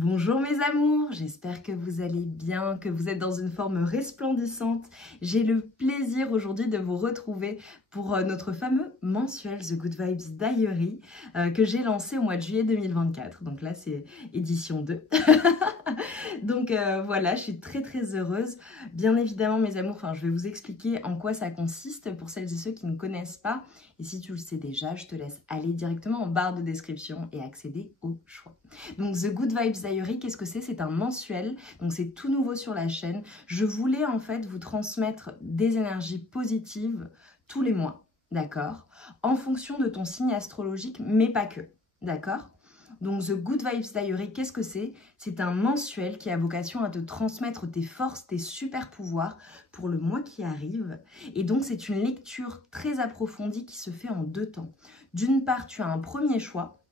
Bonjour mes amours, j'espère que vous allez bien, que vous êtes dans une forme resplendissante. J'ai le plaisir aujourd'hui de vous retrouver pour notre fameux mensuel The Good Vibes Diary que j'ai lancé au mois de juillet 2024. Donc là c'est édition 2. Donc voilà, je suis très heureuse. Bien évidemment mes amours, je vais vous expliquer en quoi ça consiste pour celles et ceux qui ne connaissent pas. Et si tu le sais déjà, je te laisse aller directement en barre de description et accéder au choix. Donc The Good Vibes Diary, qu'est-ce que c'est? C'est un mensuel, donc c'est tout nouveau sur la chaîne. Je voulais en fait vous transmettre des énergies positives tous les mois, d'accord? En fonction de ton signe astrologique, mais pas que, d'accord? Donc The Good Vibes Diary, qu'est-ce que c'est? C'est un mensuel qui a vocation à te transmettre tes forces, tes super pouvoirs pour le mois qui arrive. Et donc c'est une lecture très approfondie qui se fait en 2 temps. D'une part, tu as un premier choix,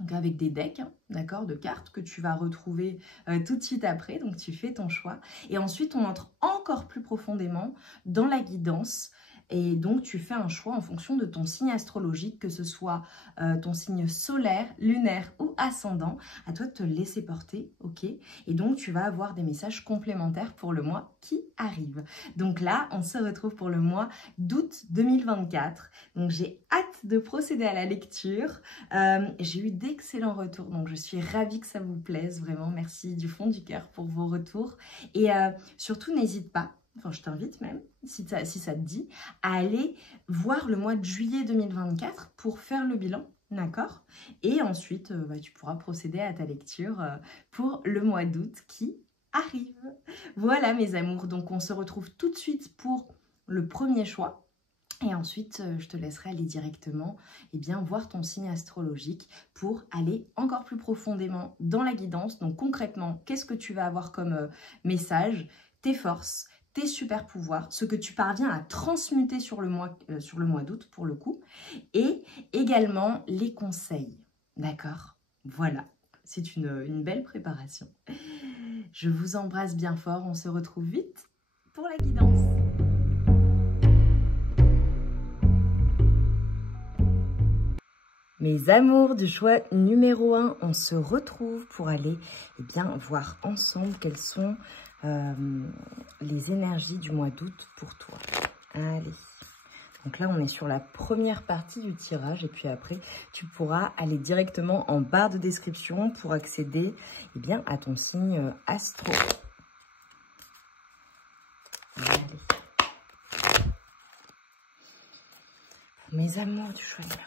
donc avec des decks, d'accord, de cartes que tu vas retrouver tout de suite après. Donc tu fais ton choix. Et ensuite, on entre encore plus profondément dans la guidance. Et donc, tu fais un choix en fonction de ton signe astrologique, que ce soit ton signe solaire, lunaire ou ascendant. À toi de te laisser porter, ok? Et donc, tu vas avoir des messages complémentaires pour le mois qui arrive. Donc là, on se retrouve pour le mois d'août 2024. Donc, j'ai hâte de procéder à la lecture. J'ai eu d'excellents retours, donc je suis ravie que ça vous plaise. Vraiment, merci du fond du cœur pour vos retours. Et surtout, n'hésite pas. Enfin, je t'invite même, si ça te dit, à aller voir le mois de juillet 2024 pour faire le bilan, d'accord? Et ensuite, tu pourras procéder à ta lecture pour le mois d'août qui arrive. Voilà mes amours, donc on se retrouve tout de suite pour le premier choix. Et ensuite, je te laisserai aller directement voir ton signe astrologique pour aller encore plus profondément dans la guidance. Donc concrètement, qu'est-ce que tu vas avoir comme message? Tes forces, tes super pouvoirs, ce que tu parviens à transmuter sur le mois d'août pour le coup, et également les conseils, d'accord? Voilà, c'est une belle préparation. Je vous embrasse bien fort, on se retrouve vite pour la guidance. Mes amours du choix numéro 1, on se retrouve pour aller voir ensemble quelles sont les énergies du mois d'août pour toi. Allez, donc là on est sur la première partie du tirage et puis après tu pourras aller directement en barre de description pour accéder à ton signe astro. Allez. Mes amours du choix numéro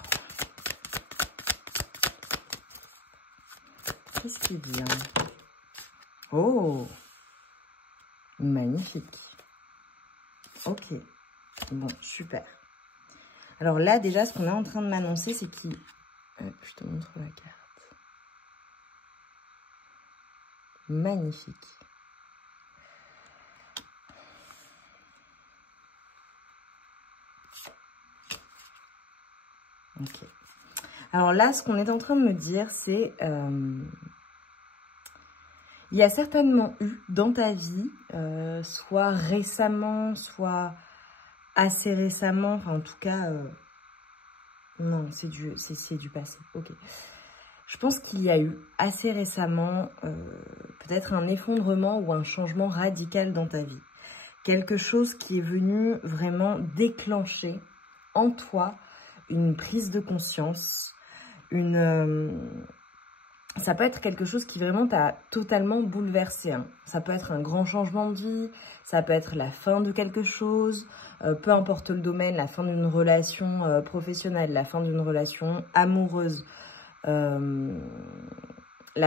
1. Qu'est-ce qui vient? Oh, magnifique. Ok, bon, super. Alors là, déjà, ce qu'on est en train de m'annoncer, c'est qu'il... je te montre la carte. Magnifique. Ok. Alors là, ce qu'on est en train de me dire, c'est... il y a certainement eu dans ta vie, soit récemment, soit assez récemment, enfin en tout cas, non, c'est du passé, ok. Je pense qu'il y a eu assez récemment peut-être un effondrement ou un changement radical dans ta vie. Quelque chose qui est venu vraiment déclencher en toi une prise de conscience, ça peut être quelque chose qui vraiment t'a totalement bouleversé. Hein. Ça peut être un grand changement de vie, ça peut être la fin de quelque chose, peu importe le domaine, la fin d'une relation professionnelle, la fin d'une relation amoureuse, la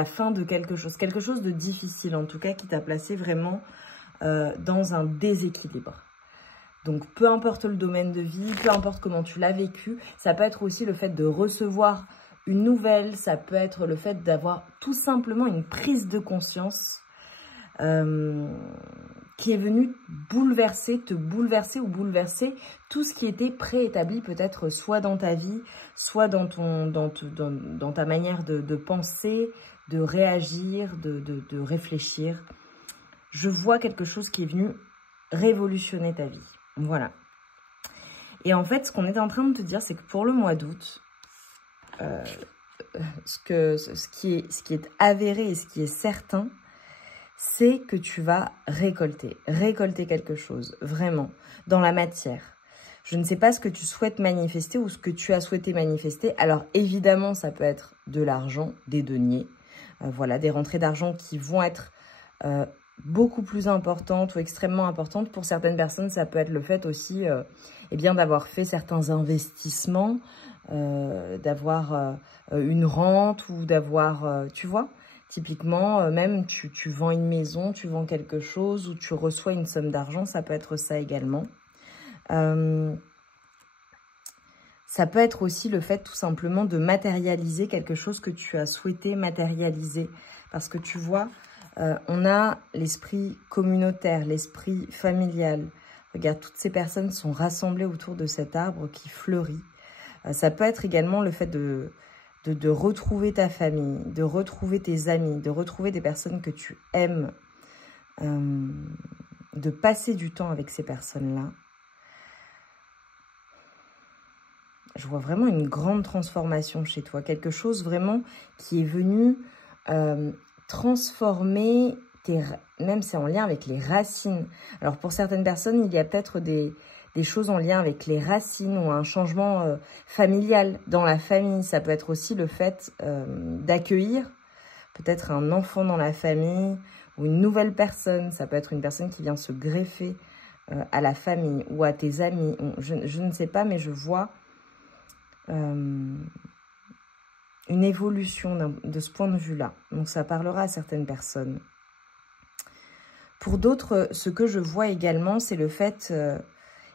fin de quelque chose de difficile en tout cas qui t'a placé vraiment dans un déséquilibre. Donc peu importe le domaine de vie, peu importe comment tu l'as vécu, ça peut être aussi le fait de recevoir une nouvelle, ça peut être le fait d'avoir tout simplement une prise de conscience qui est venue te bouleverser ou bouleverser tout ce qui était préétabli peut-être soit dans ta vie, soit dans ta manière de penser, de réagir, de réfléchir. Je vois quelque chose qui est venu révolutionner ta vie. Voilà. Et en fait, ce qu'on est en train de te dire, c'est que pour le mois d'août, ce qui est avéré et ce qui est certain, c'est que tu vas récolter quelque chose, vraiment, dans la matière. Je ne sais pas ce que tu souhaites manifester ou ce que tu as souhaité manifester. Alors évidemment, ça peut être de l'argent, des deniers, voilà, des rentrées d'argent qui vont être beaucoup plus importantes ou extrêmement importantes. Pour certaines personnes, ça peut être le fait aussi eh bien, d'avoir fait certains investissements, d'avoir une rente ou d'avoir, tu vois, typiquement, même tu vends une maison, tu vends quelque chose ou tu reçois une somme d'argent, ça peut être ça également. Ça peut être aussi le fait tout simplement de matérialiser quelque chose que tu as souhaité matérialiser. Parce que tu vois, on a l'esprit communautaire, l'esprit familial. Regarde, toutes ces personnes sont rassemblées autour de cet arbre qui fleurit. Ça peut être également le fait de retrouver ta famille, de retrouver tes amis, de retrouver des personnes que tu aimes, de passer du temps avec ces personnes-là. Je vois vraiment une grande transformation chez toi, quelque chose vraiment qui est venu transformer, même c'est en lien avec les racines. Alors pour certaines personnes, il y a peut-être des choses en lien avec les racines ou un changement familial dans la famille. Ça peut être aussi le fait d'accueillir peut-être un enfant dans la famille ou une nouvelle personne. Ça peut être une personne qui vient se greffer à la famille ou à tes amis. Je ne sais pas, mais je vois une évolution de ce point de vue-là. Donc ça parlera à certaines personnes. Pour d'autres, ce que je vois également, c'est le fait,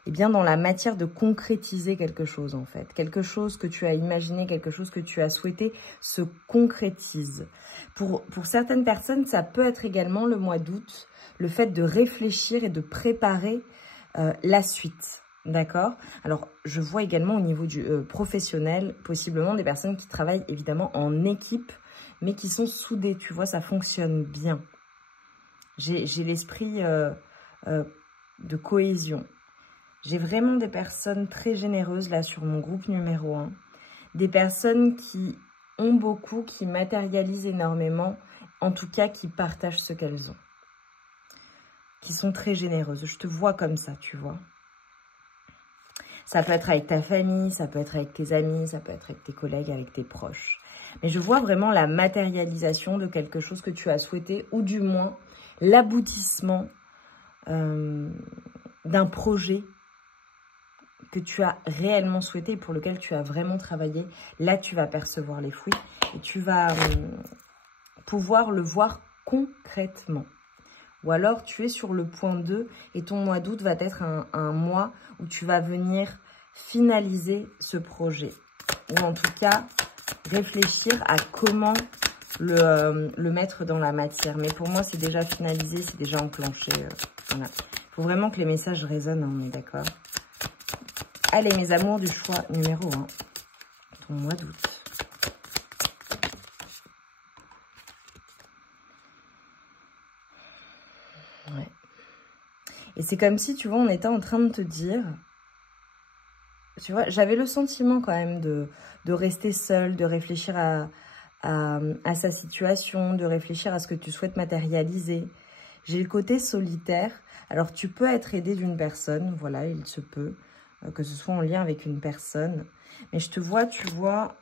eh bien, dans la matière de concrétiser quelque chose, en fait. Quelque chose que tu as imaginé, quelque chose que tu as souhaité se concrétise. Pour certaines personnes, ça peut être également le mois d'août, le fait de réfléchir et de préparer la suite. D'accord? Alors, je vois également au niveau du professionnel, possiblement des personnes qui travaillent évidemment en équipe, mais qui sont soudées. Tu vois, ça fonctionne bien. J'ai l'esprit de cohésion. J'ai vraiment des personnes très généreuses là sur mon groupe numéro 1. Des personnes qui ont beaucoup, qui matérialisent énormément, en tout cas qui partagent ce qu'elles ont. Qui sont très généreuses. Je te vois comme ça, tu vois. Ça peut être avec ta famille, ça peut être avec tes amis, ça peut être avec tes collègues, avec tes proches. Mais je vois vraiment la matérialisation de quelque chose que tu as souhaité, ou du moins l'aboutissement d'un projet que tu as réellement souhaité et pour lequel tu as vraiment travaillé. Là, tu vas percevoir les fruits et tu vas pouvoir le voir concrètement. Ou alors, tu es sur le point 2 et ton mois d'août va être un mois où tu vas venir finaliser ce projet. Ou en tout cas, réfléchir à comment le mettre dans la matière. Mais pour moi, c'est déjà finalisé, c'est déjà enclenché. Voilà. Il faut vraiment que les messages résonnent, on est d'accord? Allez, mes amours du choix numéro 1, ton mois d'août. Ouais. Et c'est comme si, tu vois, on était en train de te dire, tu vois, j'avais le sentiment quand même de rester seule, de réfléchir à sa situation, de réfléchir à ce que tu souhaites matérialiser. J'ai le côté solitaire. Alors, tu peux être aidé d'une personne, voilà, il se peut, que ce soit en lien avec une personne. Mais je te vois, tu vois,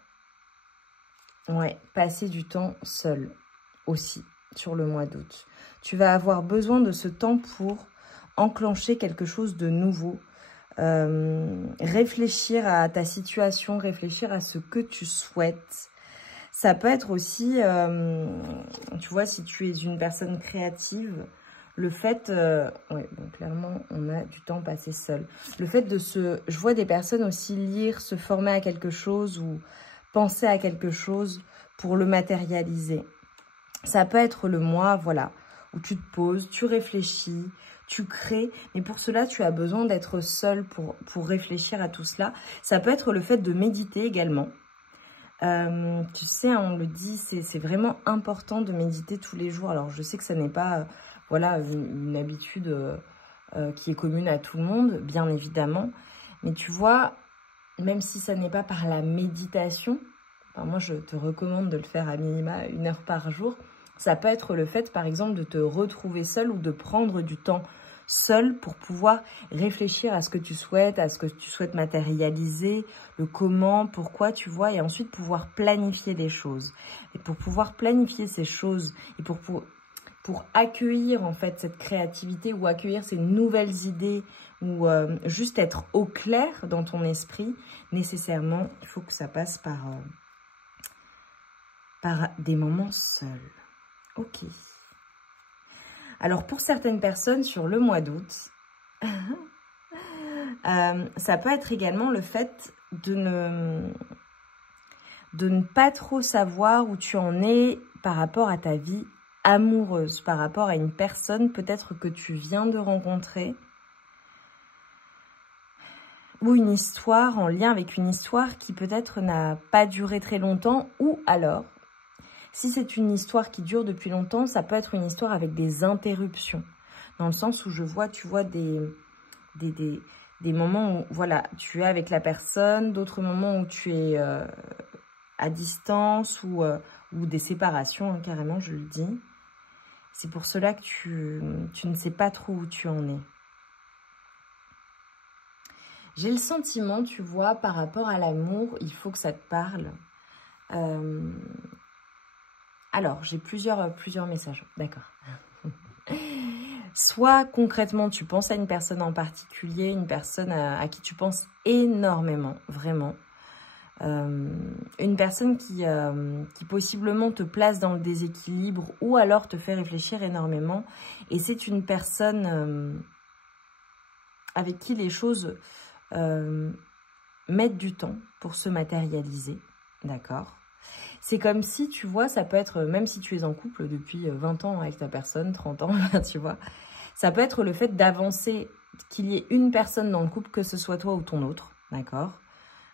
ouais, passer du temps seul aussi sur le mois d'août. Tu vas avoir besoin de ce temps pour enclencher quelque chose de nouveau. Réfléchir à ta situation, réfléchir à ce que tu souhaites. Ça peut être aussi, tu vois, si tu es une personne créative, le fait, ouais, bon, clairement, on a du temps passé seul. Le fait de je vois des personnes aussi lire, se former à quelque chose ou penser à quelque chose pour le matérialiser. Ça peut être le mois, voilà, où tu te poses, tu réfléchis, tu crées. Mais pour cela, tu as besoin d'être seul pour réfléchir à tout cela. Ça peut être le fait de méditer également. Tu sais, on le dit, c'est vraiment important de méditer tous les jours. Alors, je sais que ça n'est pas voilà, une habitude qui est commune à tout le monde, bien évidemment. Mais tu vois, même si ça n'est pas par la méditation, enfin, moi je te recommande de le faire à minima 1 heure par jour. Ça peut être le fait, par exemple, de te retrouver seul ou de prendre du temps seul pour pouvoir réfléchir à ce que tu souhaites, matérialiser, le comment, pourquoi, tu vois, et ensuite pouvoir planifier des choses. Et pour pouvoir planifier ces choses et pour accueillir en fait cette créativité ou accueillir ces nouvelles idées ou juste être au clair dans ton esprit, nécessairement, il faut que ça passe par des moments seuls. Ok. Alors, pour certaines personnes, sur le mois d'août, ça peut être également le fait de ne pas trop savoir où tu en es par rapport à ta vie amoureuse, par rapport à une personne peut-être que tu viens de rencontrer, ou une histoire en lien avec une histoire qui peut-être n'a pas duré très longtemps, ou alors, si c'est une histoire qui dure depuis longtemps, ça peut être une histoire avec des interruptions. Dans le sens où je vois, tu vois, des moments où, voilà, tu es avec la personne, d'autres moments où tu es à distance ou des séparations, hein, carrément, je le dis. C'est pour cela que tu ne sais pas trop où tu en es. J'ai le sentiment, tu vois, par rapport à l'amour, il faut que ça te parle. Alors, j'ai plusieurs messages, d'accord. Soit concrètement, tu penses à une personne en particulier, une personne à qui tu penses énormément, vraiment. Une personne qui possiblement te place dans le déséquilibre ou alors te fait réfléchir énormément. Et c'est une personne avec qui les choses mettent du temps pour se matérialiser, d'accord ? C'est comme si, tu vois, ça peut être, même si tu es en couple depuis 20 ans avec ta personne, 30 ans, tu vois, ça peut être le fait d'avancer, qu'il y ait une personne dans le couple, que ce soit toi ou ton autre, d'accord ?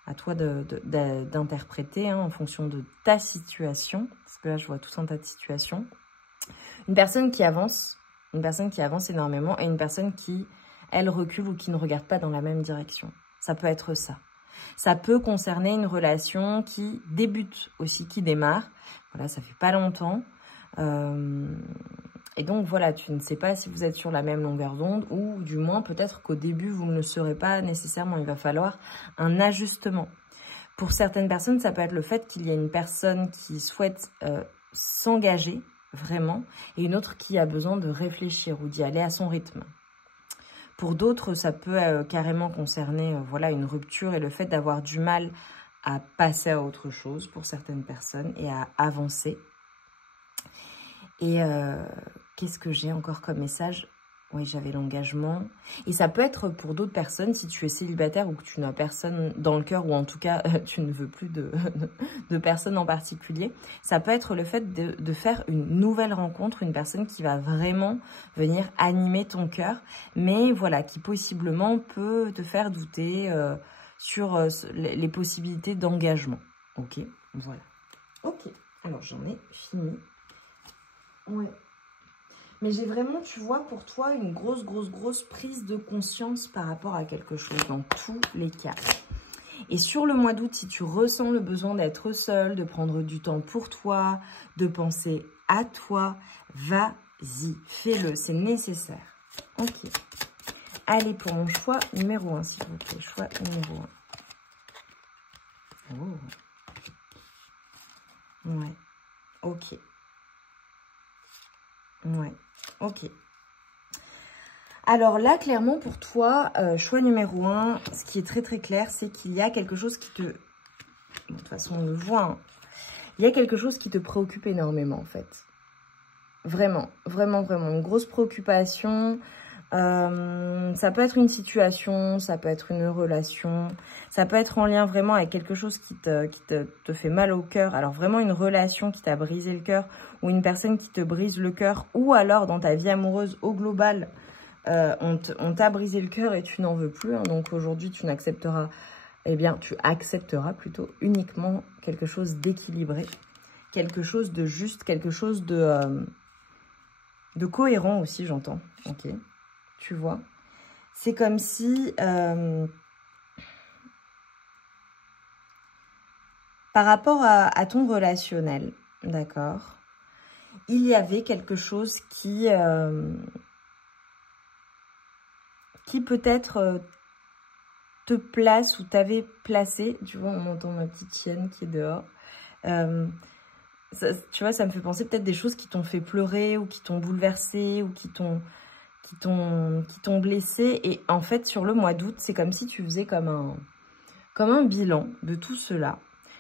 À toi d'interpréter hein, en fonction de ta situation, parce que là, je vois tout un tas de situations. Une personne qui avance énormément et une personne qui, elle, recule ou qui ne regarde pas dans la même direction. Ça peut être ça. Ça peut concerner une relation qui débute aussi, qui démarre. Voilà, ça fait pas longtemps. Et donc, voilà, tu ne sais pas si vous êtes sur la même longueur d'onde ou du moins peut-être qu'au début, vous ne le serez pas nécessairement. Il va falloir un ajustement. Pour certaines personnes, ça peut être le fait qu'il y a une personne qui souhaite s'engager vraiment et une autre qui a besoin de réfléchir ou d'y aller à son rythme. Pour d'autres, ça peut carrément concerner voilà, une rupture et le fait d'avoir du mal à passer à autre chose pour certaines personnes et à avancer. Et qu'est-ce que j'ai encore comme message? Oui, j'avais l'engagement. Et ça peut être pour d'autres personnes, si tu es célibataire ou que tu n'as personne dans le cœur, ou en tout cas, tu ne veux plus de personne en particulier. Ça peut être le fait de faire une nouvelle rencontre, une personne qui va vraiment venir animer ton cœur, mais voilà, qui possiblement peut te faire douter sur les possibilités d'engagement. Ok, voilà. Ok, alors j'en ai fini. Ouais. Mais j'ai vraiment, tu vois, pour toi, une grosse prise de conscience par rapport à quelque chose, dans tous les cas. Et sur le mois d'août, si tu ressens le besoin d'être seul, de prendre du temps pour toi, de penser à toi, vas-y, fais-le, c'est nécessaire. Ok. Allez, pour mon choix numéro 1, s'il vous plaît, choix numéro 1. Oh. Ouais, ok. Ouais, ok. Alors là, clairement, pour toi, choix numéro 1, ce qui est très clair, c'est qu'il y a quelque chose qui te... Bon, de toute façon, on le voit. Hein. Il y a quelque chose qui te préoccupe énormément, en fait. Vraiment. Une grosse préoccupation. Ça peut être une situation, ça peut être une relation. Ça peut être en lien vraiment avec quelque chose qui te fait mal au cœur. Alors vraiment une relation qui t'a brisé le cœur ou une personne qui te brise le cœur. Ou alors dans ta vie amoureuse au global, on t'a brisé le cœur et tu n'en veux plus. Hein. Donc aujourd'hui, tu n'accepteras, eh bien, tu accepteras plutôt uniquement quelque chose d'équilibré, quelque chose de juste, quelque chose de cohérent aussi, j'entends. Ok, tu vois. C'est comme si, par par rapport à ton relationnel, d'accord, il y avait quelque chose qui peut-être te place ou t'avait placé. Tu vois, on entend ma petite chienne qui est dehors. Tu vois, ça me fait penser peut-être des choses qui t'ont fait pleurer ou qui t'ont bouleversé ou qui t'ont blessé. Et en fait, sur le mois d'août, c'est comme si tu faisais comme un bilan de tout cela.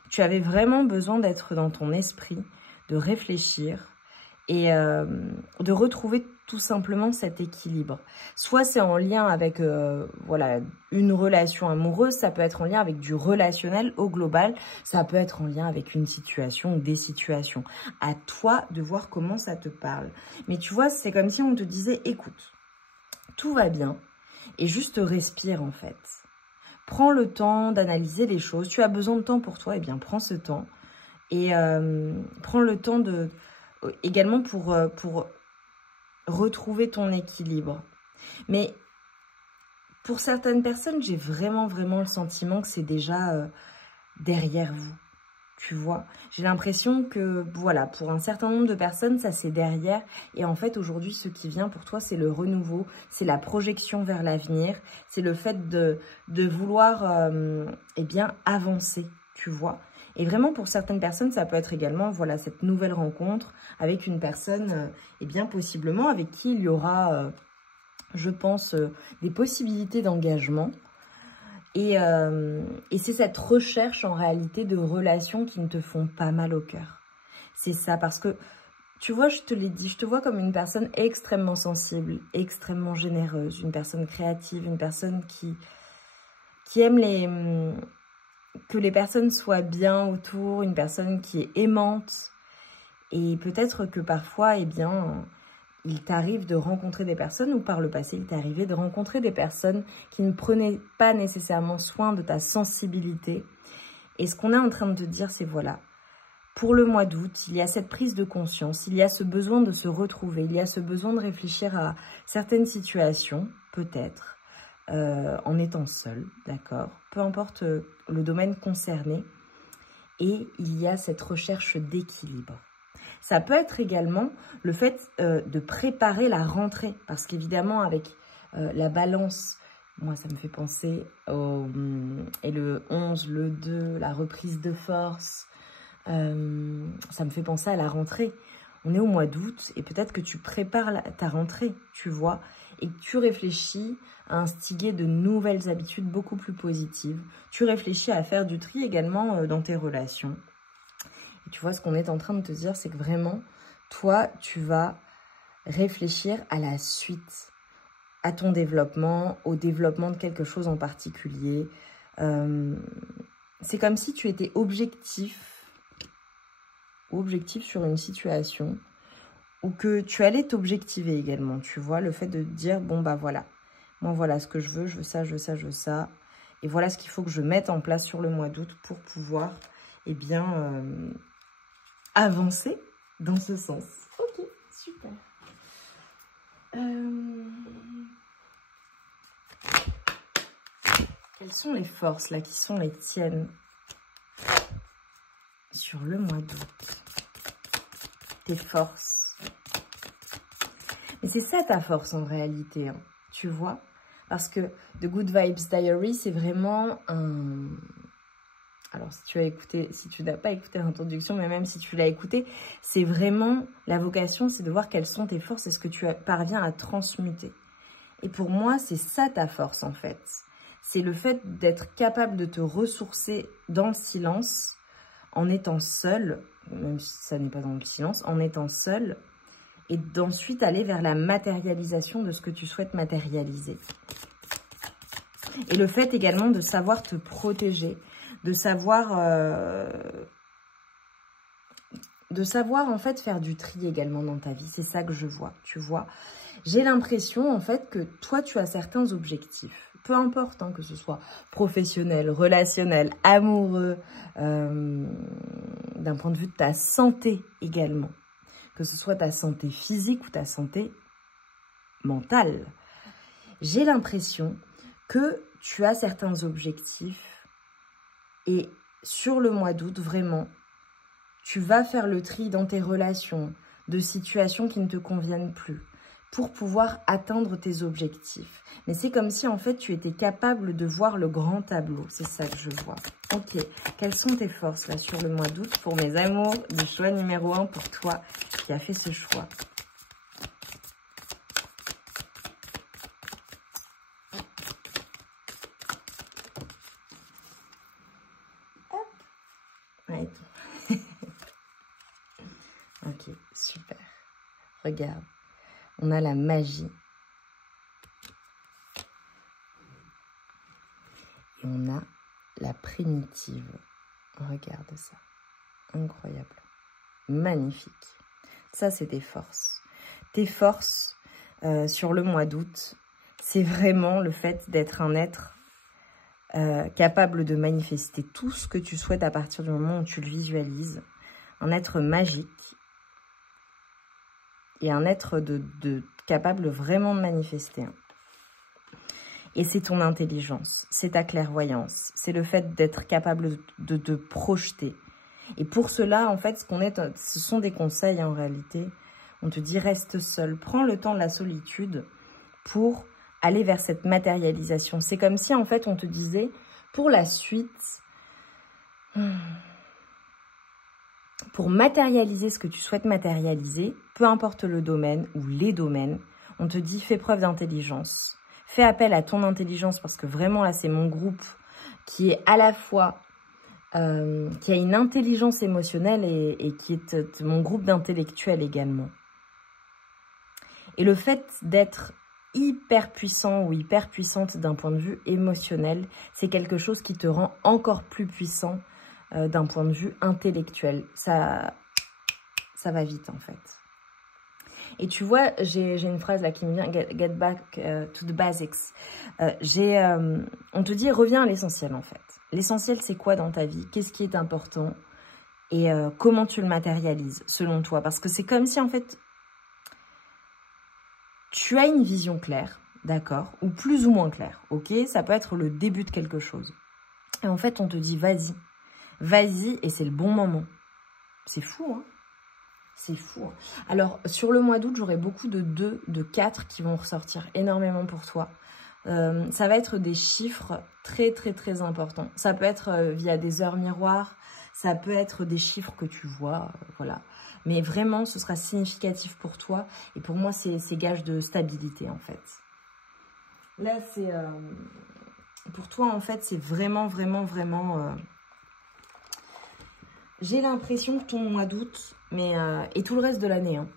Tu avais vraiment besoin d'être dans ton esprit, de réfléchir et de retrouver tout simplement cet équilibre. Soit c'est en lien avec voilà, une relation amoureuse, ça peut être en lien avec du relationnel au global, ça peut être en lien avec une situation ou des situations. À toi de voir comment ça te parle. Mais tu vois, c'est comme si on te disait, écoute, tout va bien et juste respire en fait. Prends le temps d'analyser les choses. Tu as besoin de temps pour toi, eh bien prends ce temps. Et prends le temps également pour retrouver ton équilibre. Mais pour certaines personnes, j'ai vraiment le sentiment que c'est déjà derrière vous. Tu vois, j'ai l'impression que, voilà, pour un certain nombre de personnes, ça c'est derrière. Et en fait, aujourd'hui, ce qui vient pour toi, c'est le renouveau, c'est la projection vers l'avenir, c'est le fait de vouloir, eh bien, avancer, tu vois. Et vraiment, pour certaines personnes, ça peut être également, voilà, cette nouvelle rencontre avec une personne, eh bien, possiblement avec qui il y aura, je pense, des possibilités d'engagement. Et c'est cette recherche en réalité de relations qui ne te font pas mal au cœur. C'est ça, parce que, tu vois, je te l'ai dit, je te vois comme une personne extrêmement sensible, extrêmement généreuse, une personne créative, une personne qui aime que les personnes soient bien autour, une personne qui est aimante. Et peut-être que parfois, eh bien, il t'arrive de rencontrer des personnes, ou par le passé, il t'est arrivé de rencontrer des personnes qui ne prenaient pas nécessairement soin de ta sensibilité. Et ce qu'on est en train de te dire, c'est voilà, pour le mois d'août, il y a cette prise de conscience, il y a ce besoin de se retrouver, il y a ce besoin de réfléchir à certaines situations, peut-être, en étant seul, d'accord, peu importe le domaine concerné. Et il y a cette recherche d'équilibre. Ça peut être également le fait de préparer la rentrée. Parce qu'évidemment, avec la balance, moi, ça me fait penser et le 11, le 2, la reprise de force. Ça me fait penser à la rentrée. On est au mois d'août et peut-être que tu prépares ta rentrée, tu vois, et que tu réfléchis à instiguer de nouvelles habitudes beaucoup plus positives. Tu réfléchis à faire du tri également dans tes relations. Et tu vois, ce qu'on est en train de te dire, c'est que vraiment, toi, tu vas réfléchir à la suite, à ton développement, au développement de quelque chose en particulier. C'est comme si tu étais objectif sur une situation, ou que tu allais t'objectiver également, tu vois, le fait de dire, bon, bah voilà, moi, voilà ce que je veux ça, je veux ça, je veux ça, et voilà ce qu'il faut que je mette en place sur le mois d'août pour pouvoir, eh bien, avancer dans ce sens. Ok, super. Quelles sont les forces, là, qui sont les tiennes sur le mois d'août? Tes forces. Mais c'est ça ta force en réalité, hein, tu vois. Parce que The Good Vibes Diary, c'est vraiment un... Alors, si tu as écouté, si tu n'as pas écouté l'introduction, mais même si tu l'as écouté, c'est vraiment la vocation, c'est de voir quelles sont tes forces et ce que tu parviens à transmuter. Et pour moi, c'est ça ta force en fait. C'est le fait d'être capable de te ressourcer dans le silence, en étant seul, même si ça n'est pas dans le silence, en étant seul, et d'ensuite aller vers la matérialisation de ce que tu souhaites matérialiser. Et le fait également de savoir te protéger, de savoir en fait faire du tri également dans ta vie. C'est ça que je vois, tu vois. J'ai l'impression en fait que toi tu as certains objectifs, peu importe hein, que ce soit professionnel, relationnel, amoureux, d'un point de vue de ta santé également, que ce soit ta santé physique ou ta santé mentale. J'ai l'impression que tu as certains objectifs et sur le mois d'août, vraiment, tu vas faire le tri dans tes relations, de situations qui ne te conviennent plus, pour pouvoir atteindre tes objectifs. Mais c'est comme si, en fait, tu étais capable de voir le grand tableau. C'est ça que je vois. Ok. Quelles sont tes forces, là, sur le mois d'août, pour mes amours, du choix numéro 1 pour toi, qui a fait ce choix? Hop. Ouais. Ok, super. Regarde. On a la magie. Et on a la primitive. Regarde ça. Incroyable. Magnifique. Ça, c'est tes forces. Tes forces sur le mois d'août, c'est vraiment le fait d'être un être capable de manifester tout ce que tu souhaites à partir du moment où tu le visualises. Un être magique. Et un être capable vraiment de manifester. Et c'est ton intelligence, c'est ta clairvoyance, c'est le fait d'être capable de te projeter. Et pour cela, en fait, ce sont des conseils en réalité. On te dit reste seul, prends le temps de la solitude pour aller vers cette matérialisation. C'est comme si en fait on te disait pour la suite, pour matérialiser ce que tu souhaites matérialiser, peu importe le domaine ou les domaines, on te dit fais preuve d'intelligence. Fais appel à ton intelligence parce que vraiment là c'est mon groupe qui est à la fois, qui a une intelligence émotionnelle et qui est mon groupe d'intellectuels également. Et le fait d'être hyper puissant ou hyper puissante d'un point de vue émotionnel, c'est quelque chose qui te rend encore plus puissant d'un point de vue intellectuel. Ça va vite en fait. Et tu vois, j'ai une phrase là qui me vient, get back to the basics. On te dit, reviens à l'essentiel en fait. L'essentiel, c'est quoi dans ta vie? Qu'est-ce qui est important? Et comment tu le matérialises selon toi? Parce que c'est comme si en fait, tu as une vision claire, d'accord? Ou plus ou moins claire, ok? Ça peut être le début de quelque chose. Et en fait, on te dit, vas-y. Vas-y, et c'est le bon moment. C'est fou, hein? C'est fou. Hein. Alors, sur le mois d'août, j'aurai beaucoup de 2, de 4 qui vont ressortir énormément pour toi. Ça va être des chiffres très, très, très importants. Ça peut être via des heures miroirs. Ça peut être des chiffres que tu vois, voilà. Mais vraiment, ce sera significatif pour toi. Et pour moi, c'est gage de stabilité, en fait. Là, c'est... pour toi, en fait, c'est vraiment, vraiment, vraiment... J'ai l'impression que ton mois d'août, et tout le reste de l'année, hein,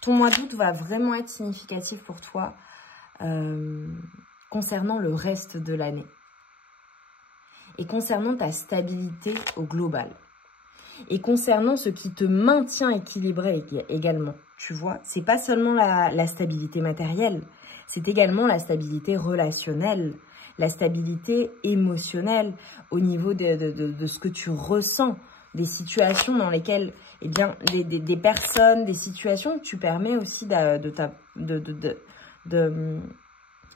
ton mois d'août va vraiment être significatif pour toi concernant le reste de l'année. Et concernant ta stabilité au global. Et concernant ce qui te maintient équilibré également. Tu vois, c'est pas seulement la stabilité matérielle, c'est également la stabilité relationnelle, la stabilité émotionnelle au niveau de ce que tu ressens. Des situations dans lesquelles, eh bien, des personnes, des situations que tu permets aussi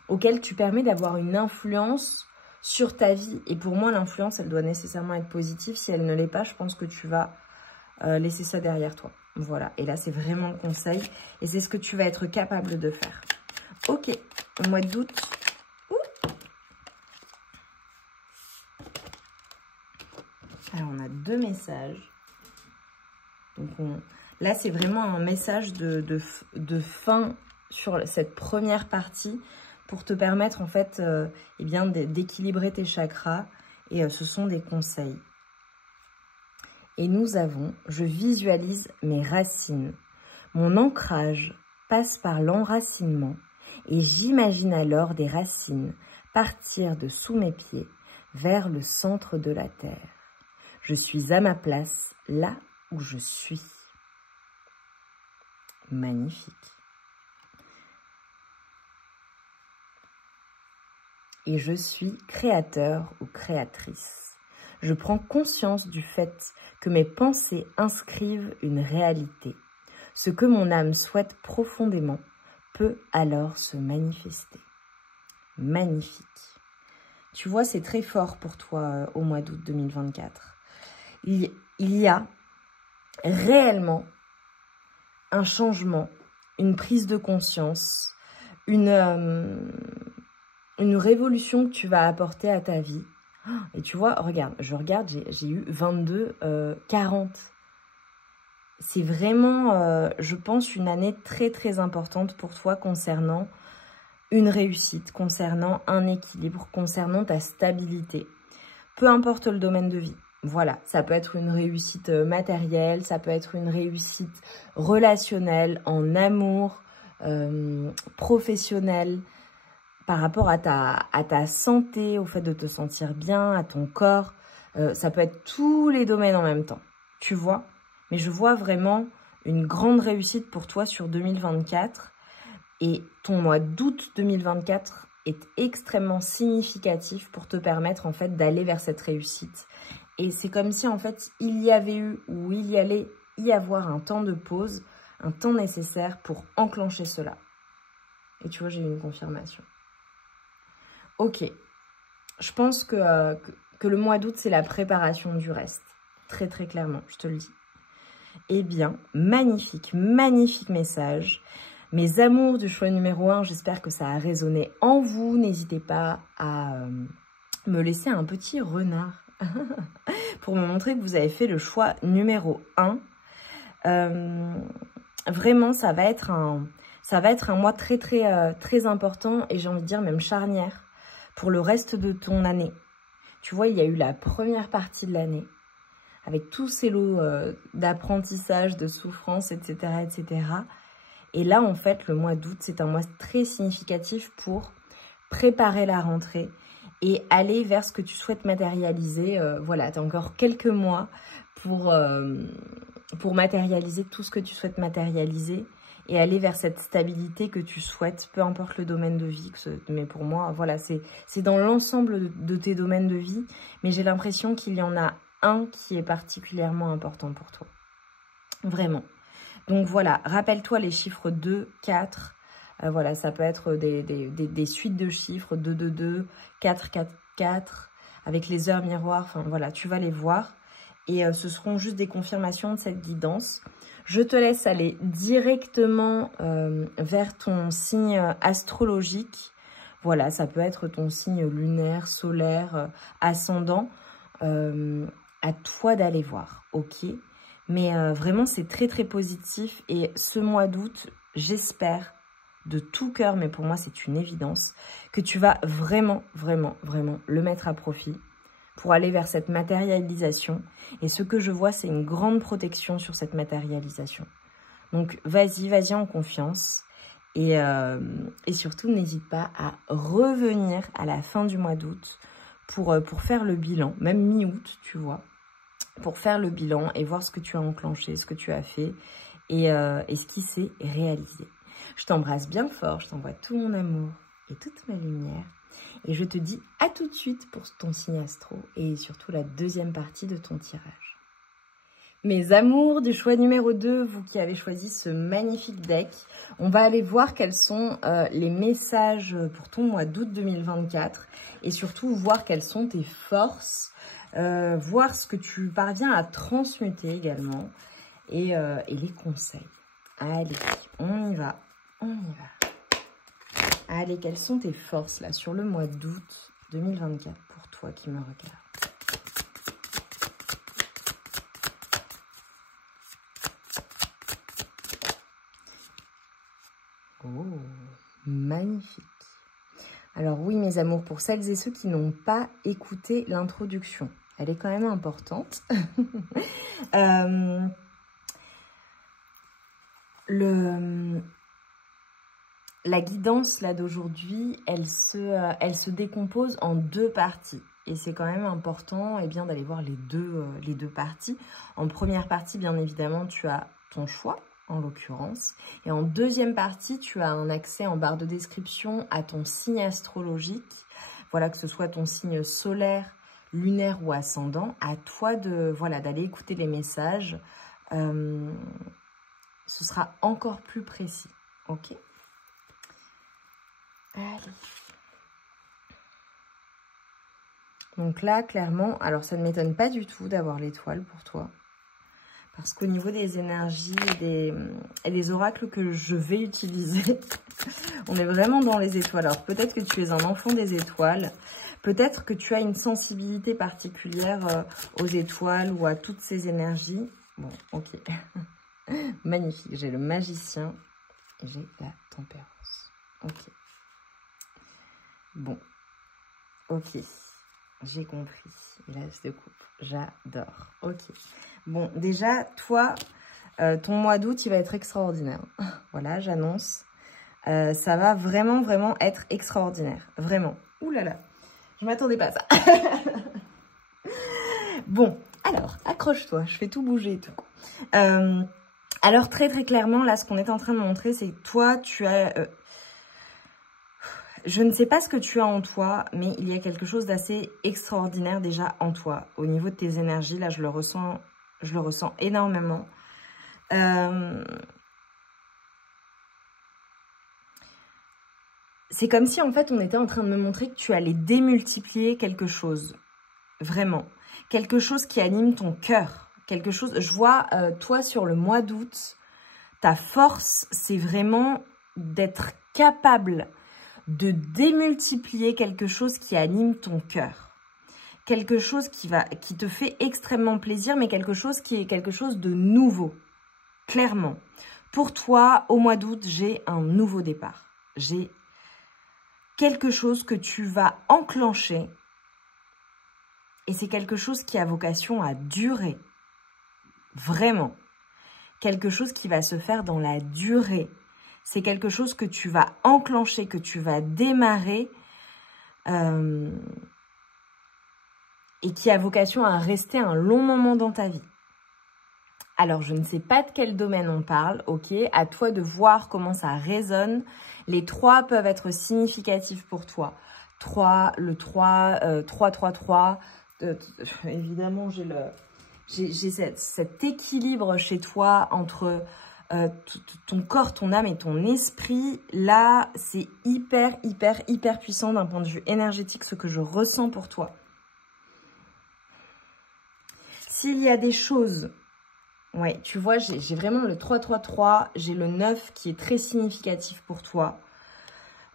auxquelles tu permets d'avoir une influence sur ta vie. Et pour moi, l'influence, elle doit nécessairement être positive. Si elle ne l'est pas, je pense que tu vas laisser ça derrière toi. Voilà. Et là, c'est vraiment le conseil. Et c'est ce que tu vas être capable de faire. Ok. Au mois d'août. Alors, on a 2 messages. Donc, là, c'est vraiment un message de fin sur cette première partie pour te permettre, en fait, eh bien, d'équilibrer tes chakras. Et ce sont des conseils. Et nous avons, je visualise mes racines. Mon ancrage passe par l'enracinement et j'imagine alors des racines partir de sous mes pieds vers le centre de la terre. Je suis à ma place, là où je suis. Magnifique. Et je suis créateur ou créatrice. Je prends conscience du fait que mes pensées inscrivent une réalité. Ce que mon âme souhaite profondément peut alors se manifester. Magnifique. Tu vois, c'est très fort pour toi au mois d'août 2024. il y a réellement un changement, une prise de conscience, une révolution que tu vas apporter à ta vie. Et tu vois, regarde, j'ai eu 22, 40. C'est vraiment, je pense, une année très très importante pour toi concernant une réussite, concernant un équilibre, concernant ta stabilité. Peu importe le domaine de vie. Voilà, ça peut être une réussite matérielle, ça peut être une réussite relationnelle, en amour, professionnelle, par rapport à ta santé, au fait de te sentir bien, à ton corps. Ça peut être tous les domaines en même temps, tu vois. Mais je vois vraiment une grande réussite pour toi sur 2024. Et ton mois d'août 2024 est extrêmement significatif pour te permettre en fait d'aller vers cette réussite. Et c'est comme si en fait il y avait eu ou il y allait y avoir un temps de pause, un temps nécessaire pour enclencher cela. Et tu vois, j'ai eu une confirmation. Ok, je pense que le mois d'août c'est la préparation du reste. Très très clairement, je te le dis. Eh bien, magnifique, magnifique message. Mes amours du choix numéro 1, j'espère que ça a résonné en vous. N'hésitez pas à me laisser un petit renard pour me montrer que vous avez fait le choix numéro 1. Vraiment, ça va être un mois très, très, très important et j'ai envie de dire même charnière pour le reste de ton année. Tu vois, il y a eu la première partie de l'année avec tous ces lots d'apprentissage, de souffrance, etc., etc. Et là, en fait, le mois d'août, c'est un mois très significatif pour préparer la rentrée et aller vers ce que tu souhaites matérialiser. Voilà, tu as encore quelques mois pour matérialiser tout ce que tu souhaites matérialiser et aller vers cette stabilité que tu souhaites, peu importe le domaine de vie. Mais pour moi, voilà, c'est dans l'ensemble de tes domaines de vie, mais j'ai l'impression qu'il y en a un qui est particulièrement important pour toi. Vraiment. Donc voilà, rappelle-toi les chiffres 2, 4. Voilà, ça peut être des suites de chiffres 2, 2, 2, 4, 4, 4, avec les heures miroirs. Enfin voilà, tu vas les voir. Et ce seront juste des confirmations de cette guidance. Je te laisse aller directement vers ton signe astrologique. Voilà, ça peut être ton signe lunaire, solaire, ascendant. À toi d'aller voir, ok ? Mais vraiment, c'est très, très positif. Et ce mois d'août, j'espère de tout cœur, mais pour moi, c'est une évidence, que tu vas vraiment, vraiment, vraiment le mettre à profit pour aller vers cette matérialisation. Et ce que je vois, c'est une grande protection sur cette matérialisation. Donc, vas-y en confiance. Et surtout, n'hésite pas à revenir à la fin du mois d'août pour faire le bilan, même mi-août, tu vois, pour faire le bilan et voir ce que tu as enclenché, ce que tu as fait et ce qui s'est réalisé. Je t'embrasse bien fort, je t'envoie tout mon amour et toute ma lumière. Et je te dis à tout de suite pour ton signe astro et surtout la deuxième partie de ton tirage. Mes amours du choix numéro 2, vous qui avez choisi ce magnifique deck, on va aller voir quels sont les messages pour ton mois d'août 2024 et surtout voir quelles sont tes forces, voir ce que tu parviens à transmuter également et les conseils. Allez, on y va, on y va. Allez, quelles sont tes forces là sur le mois d'août 2024 pour toi qui me regarde? Oh, magnifique. Alors oui, mes amours, pour celles et ceux qui n'ont pas écouté l'introduction, elle est quand même importante. La guidance là d'aujourd'hui, elle se décompose en deux parties. Et c'est quand même important bien d'aller voir les deux parties. En première partie, bien évidemment, tu as ton choix, en l'occurrence. Et en deuxième partie, tu as un accès en barre de description à ton signe astrologique. Voilà, que ce soit ton signe solaire, lunaire ou ascendant. À toi d'aller écouter les messages. Ce sera encore plus précis. Ok ? Allez. Donc là, clairement, alors ça ne m'étonne pas du tout d'avoir l'étoile pour toi. Parce qu'au niveau des énergies et des oracles que je vais utiliser, on est vraiment dans les étoiles. Alors peut-être que tu es un enfant des étoiles. Peut-être que tu as une sensibilité particulière aux étoiles ou à toutes ces énergies. Bon, ok. Magnifique. J'ai le magicien et j'ai la tempérance. Ok. Bon. Ok. J'ai compris. Et là, je te coupe. J'adore. Ok. Bon, déjà, toi, ton mois d'août, il va être extraordinaire. Voilà, j'annonce. Ça va vraiment, vraiment être extraordinaire. Vraiment. Ouh là là. Je ne m'attendais pas à ça. Bon, alors, accroche-toi. Je fais tout bouger et tout. Alors, très, très clairement, là, ce qu'on est en train de montrer, c'est que toi, tu as... je ne sais pas ce que tu as en toi, mais il y a quelque chose d'assez extraordinaire déjà en toi. Au niveau de tes énergies, là, je le ressens énormément. C'est comme si, en fait, on était en train de me montrer que tu allais démultiplier quelque chose. Vraiment. Quelque chose qui anime ton cœur. Quelque chose... Je vois, toi, sur le mois d'août, ta force, c'est vraiment d'être capable de démultiplier quelque chose qui anime ton cœur. Quelque chose qui te fait extrêmement plaisir, mais quelque chose qui est quelque chose de nouveau. Clairement. Pour toi, au mois d'août, j'ai un nouveau départ. J'ai quelque chose que tu vas enclencher. Et c'est quelque chose qui a vocation à durer. Vraiment. Quelque chose qui va se faire dans la durée. C'est quelque chose que tu vas enclencher, que tu vas démarrer et qui a vocation à rester un long moment dans ta vie. Alors, je ne sais pas de quel domaine on parle, ok? À toi de voir comment ça résonne. Les 3 peuvent être significatifs pour toi. 3, le 3, 3, 3, 3. Évidemment, j'ai cet équilibre chez toi entre... ton corps, ton âme et ton esprit, là, c'est hyper, hyper, hyper puissant d'un point de vue énergétique, ce que je ressens pour toi. S'il y a des choses, ouais, tu vois, j'ai vraiment le 3-3-3, j'ai le 9 qui est très significatif pour toi.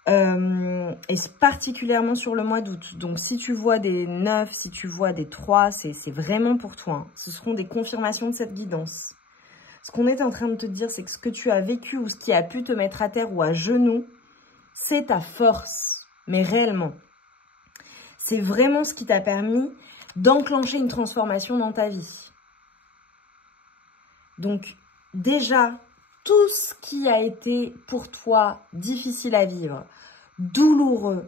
Et particulièrement sur le mois d'août. Donc, si tu vois des 9, si tu vois des 3, c'est vraiment pour toi. Hein. Ce seront des confirmations de cette guidance. Ce qu'on est en train de te dire, c'est que ce que tu as vécu ou ce qui a pu te mettre à terre ou à genoux, c'est ta force, mais réellement. C'est vraiment ce qui t'a permis d'enclencher une transformation dans ta vie. Donc, déjà, tout ce qui a été pour toi difficile à vivre, douloureux,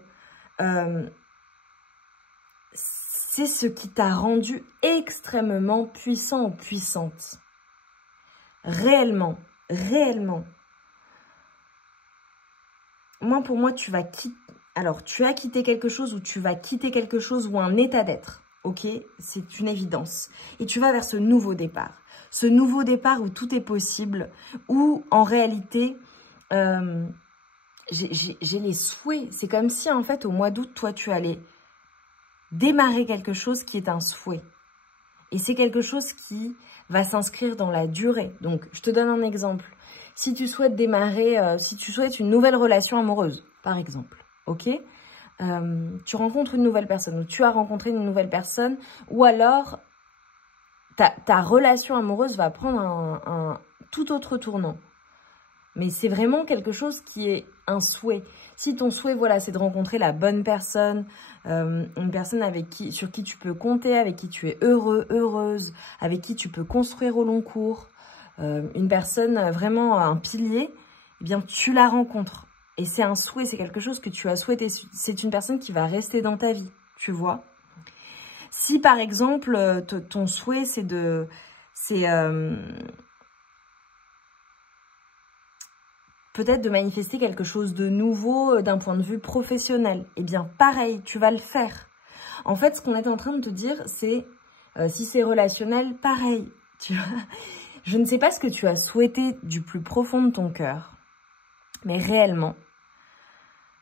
c'est ce qui t'a rendu extrêmement puissant ou puissante. Réellement, réellement. Pour moi, tu vas quitter... Alors, tu as quitté quelque chose ou tu vas quitter quelque chose ou un état d'être. Ok? C'est une évidence. Et tu vas vers ce nouveau départ. Ce nouveau départ où tout est possible, où en réalité, j'ai les souhaits. C'est comme si, en fait, au mois d'août, toi, tu allais démarrer quelque chose qui est un souhait. Et c'est quelque chose qui va s'inscrire dans la durée. Donc, je te donne un exemple. Si tu souhaites démarrer, si tu souhaites une nouvelle relation amoureuse, par exemple, ok? Tu rencontres une nouvelle personne ou tu as rencontré une nouvelle personne ou alors ta relation amoureuse va prendre un tout autre tournant. Mais c'est vraiment quelque chose qui est un souhait. Si ton souhait, voilà, c'est de rencontrer la bonne personne, une personne sur qui tu peux compter, avec qui tu es heureux, heureuse, avec qui tu peux construire au long cours, une personne vraiment un pilier, eh bien tu la rencontres. Et c'est un souhait, c'est quelque chose que tu as souhaité. C'est une personne qui va rester dans ta vie, tu vois. Si par exemple, ton souhait, c'est peut-être de manifester quelque chose de nouveau d'un point de vue professionnel. Eh bien, pareil, tu vas le faire. En fait, ce qu'on est en train de te dire, c'est, si c'est relationnel, pareil. Tu vois, je ne sais pas ce que tu as souhaité du plus profond de ton cœur, mais réellement,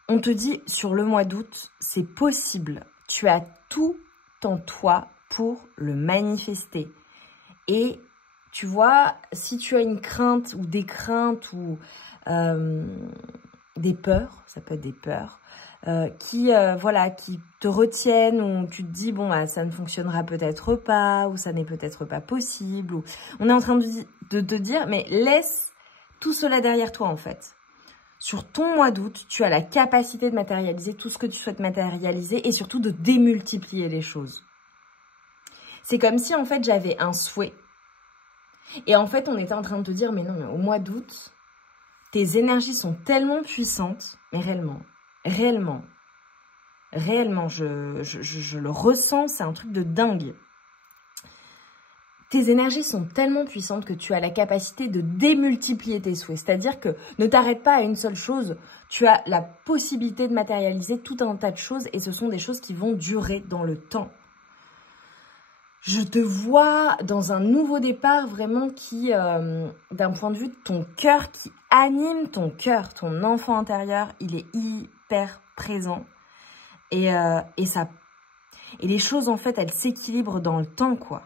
on te dit, sur le mois d'août, c'est possible. Tu as tout en toi pour le manifester. Et tu vois, si tu as une crainte ou des craintes ou des peurs, ça peut être des peurs, qui te retiennent, ou tu te dis, bon, bah, ça ne fonctionnera peut-être pas, ou ça n'est peut-être pas possible, ou on est en train de te dire, mais laisse tout cela derrière toi, en fait. Sur ton mois d'août, tu as la capacité de matérialiser tout ce que tu souhaites matérialiser et surtout de démultiplier les choses. C'est comme si, en fait, j'avais un souhait. Et en fait, on était en train de te dire, mais non, mais au mois d'août, tes énergies sont tellement puissantes, mais réellement, je le ressens, c'est un truc de dingue. Tes énergies sont tellement puissantes que tu as la capacité de démultiplier tes souhaits. C'est-à-dire que ne t'arrête pas à une seule chose. Tu as la possibilité de matérialiser tout un tas de choses et ce sont des choses qui vont durer dans le temps. Je te vois dans un nouveau départ vraiment qui, d'un point de vue de ton cœur, qui anime ton cœur, ton enfant intérieur, il est hyper présent. Et les choses, en fait, elles s'équilibrent dans le temps, quoi.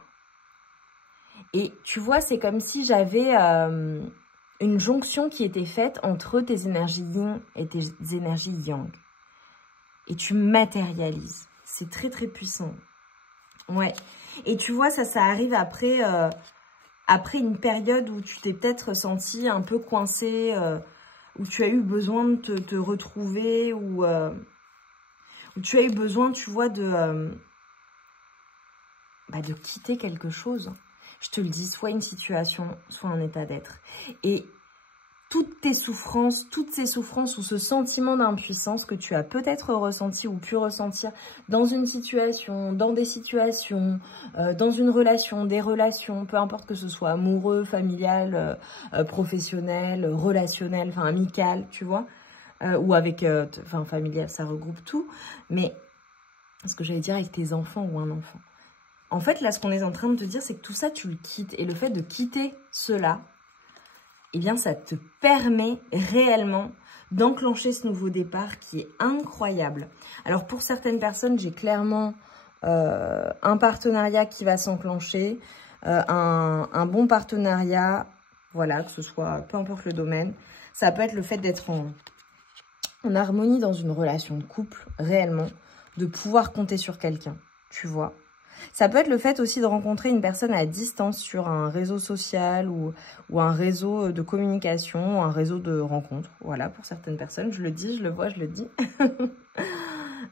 Et tu vois, c'est comme si j'avais une jonction qui était faite entre tes énergies yin et tes énergies yang. Et tu matérialises. C'est très, très puissant. Ouais. Et tu vois, ça arrive après une période où tu t'es peut-être senti un peu coincé, où tu as eu besoin de te retrouver, où tu as eu besoin, tu vois, de quitter quelque chose. Je te le dis, soit une situation, soit un état d'être. Et toutes ces souffrances ou ce sentiment d'impuissance que tu as peut-être ressenti ou pu ressentir dans une situation, dans des situations, dans une relation, des relations, peu importe que ce soit amoureux, familial, professionnel, relationnel, enfin amical, tu vois, ou avec, familial, ça regroupe tout, mais ce que j'allais dire avec tes enfants ou un enfant. En fait, là, ce qu'on est en train de te dire, c'est que tout ça, tu le quittes. Et le fait de quitter cela, eh bien, ça te permet réellement d'enclencher ce nouveau départ qui est incroyable. Alors, pour certaines personnes, j'ai clairement un partenariat qui va s'enclencher, un bon partenariat, voilà, que ce soit, peu importe le domaine. Ça peut être le fait d'être en harmonie dans une relation de couple, réellement, de pouvoir compter sur quelqu'un, tu vois. Ça peut être le fait aussi de rencontrer une personne à distance sur un réseau social ou un réseau de communication, ou un réseau de rencontres. Voilà, pour certaines personnes, je le dis, je le vois, je le dis.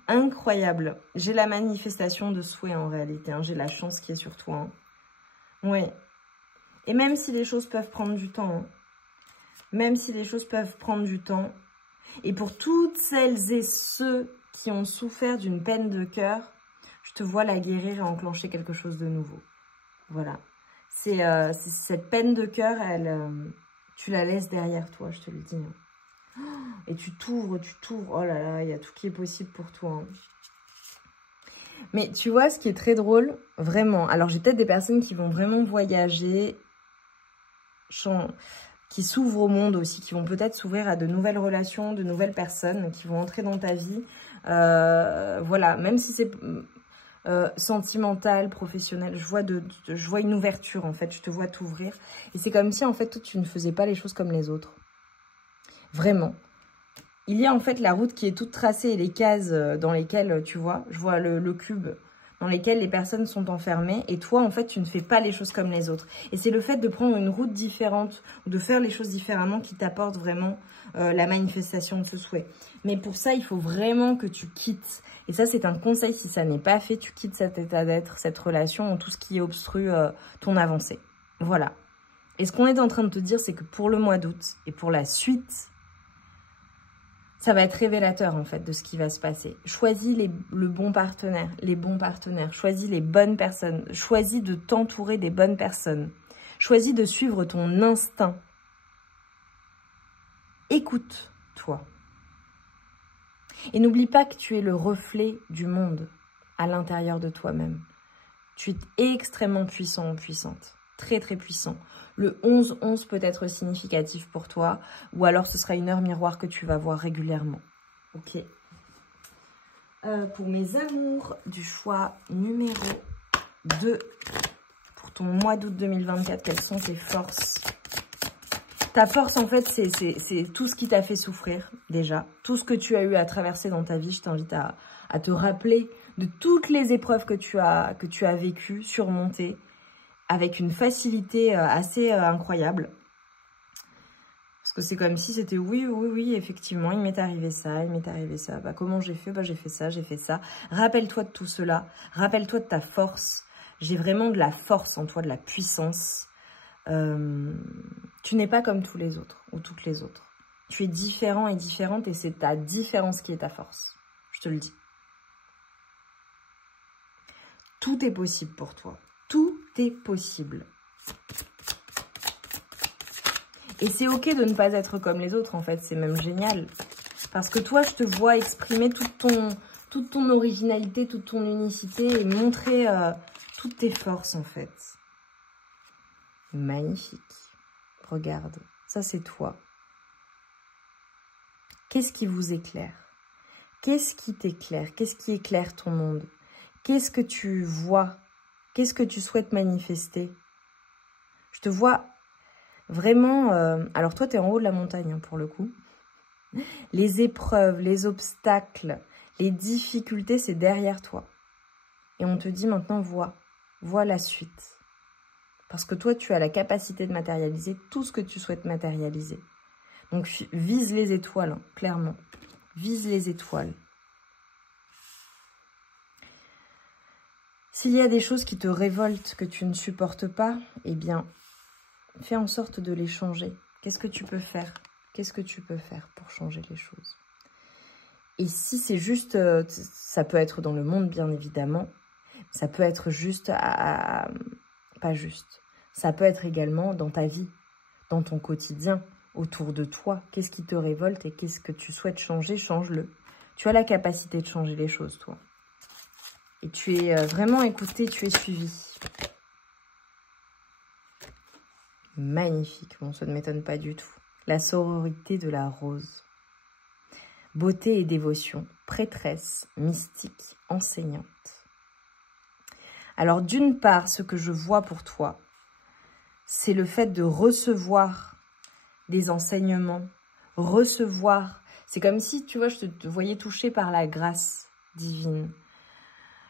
Incroyable. J'ai la manifestation de souhait en réalité. Hein. J'ai la chance qui est sur toi. Hein. Oui. Et même si les choses peuvent prendre du temps. Hein. Même si les choses peuvent prendre du temps. Et pour toutes celles et ceux qui ont souffert d'une peine de cœur, je te vois la guérir et enclencher quelque chose de nouveau. Voilà. C'est cette peine de cœur, tu la laisses derrière toi, je te le dis. Et tu t'ouvres. Oh là là, il y a tout qui est possible pour toi. Hein. Mais tu vois, ce qui est très drôle, vraiment. Alors, j'ai peut-être des personnes qui vont vraiment voyager, qui s'ouvrent au monde aussi, qui vont peut-être s'ouvrir à de nouvelles relations, de nouvelles personnes qui vont entrer dans ta vie. Voilà, même si c'est... sentimentale, professionnelle, je vois une ouverture en fait, je te vois t'ouvrir et c'est comme si en fait toi tu ne faisais pas les choses comme les autres, vraiment. Il y a en fait la route qui est toute tracée et les cases dans lesquelles tu vois, je vois le cube dans lesquelles les personnes sont enfermées et toi en fait tu ne fais pas les choses comme les autres et c'est le fait de prendre une route différente ou de faire les choses différemment qui t'apporte vraiment la manifestation de ce souhait. Mais pour ça il faut vraiment que tu quittes. Et ça, c'est un conseil, si ça n'est pas fait, tu quittes cet état d'être, cette relation, tout ce qui obstrue ton avancée. Voilà. Et ce qu'on est en train de te dire, c'est que pour le mois d'août et pour la suite, ça va être révélateur, en fait, de ce qui va se passer. Choisis le bon partenaire, les bons partenaires. Choisis les bonnes personnes. Choisis de t'entourer des bonnes personnes. Choisis de suivre ton instinct. Écoute-toi. Et n'oublie pas que tu es le reflet du monde à l'intérieur de toi-même. Tu es extrêmement puissant ou puissante. Très, très puissant. Le 11-11 peut être significatif pour toi. Ou alors ce sera une heure miroir que tu vas voir régulièrement. Ok. pour mes amours du choix numéro 2 pour ton mois d'août 2024, quelles sont tes forces? Ta force, en fait, c'est tout ce qui t'a fait souffrir, déjà. Tout ce que tu as eu à traverser dans ta vie, je t'invite à te rappeler de toutes les épreuves que tu as vécues, surmontées, avec une facilité assez incroyable. Parce que c'est comme si c'était oui, effectivement, il m'est arrivé ça, il m'est arrivé ça. Bah, comment j'ai fait? Bah, j'ai fait ça, j'ai fait ça. Rappelle-toi de tout cela. Rappelle-toi de ta force. J'ai vraiment de la force en toi, de la puissance. Tu n'es pas comme tous les autres ou toutes les autres. Tu es différent et différente et c'est ta différence qui est ta force. Je te le dis. Tout est possible pour toi. Tout est possible. Et c'est ok de ne pas être comme les autres, en fait. C'est même génial. Parce que toi, je te vois exprimer toute ton originalité, toute ton unicité et montrer toutes tes forces, en fait. Magnifique. Regarde. Ça, c'est toi. Qu'est-ce qui vous éclaire? Qu'est-ce qui t'éclaire? Qu'est-ce qui éclaire ton monde? Qu'est-ce que tu vois? Qu'est-ce que tu souhaites manifester? Je te vois vraiment... alors toi, tu es en haut de la montagne, hein, pour le coup. Les épreuves, les obstacles, les difficultés, c'est derrière toi. Et on te dit maintenant, vois la suite. Parce que toi, tu as la capacité de matérialiser tout ce que tu souhaites matérialiser. Donc, vise les étoiles, hein, clairement. Vise les étoiles. S'il y a des choses qui te révoltent, que tu ne supportes pas, eh bien, fais en sorte de les changer. Qu'est-ce que tu peux faire? Qu'est-ce que tu peux faire pour changer les choses? Et si c'est juste, ça peut être dans le monde, bien évidemment. Ça peut être juste, pas juste. Ça peut être également dans ta vie, dans ton quotidien, autour de toi. Qu'est-ce qui te révolte et qu'est-ce que tu souhaites changer? Change-le. Tu as la capacité de changer les choses, toi. Et tu es vraiment écouté, tu es suivi. Magnifique. Bon, ça ne m'étonne pas du tout. La sororité de la rose. Beauté et dévotion. Prêtresse, mystique, enseignante. Alors, d'une part, ce que je vois pour toi, c'est le fait de recevoir des enseignements, recevoir. C'est comme si, tu vois, je te voyais touché par la grâce divine.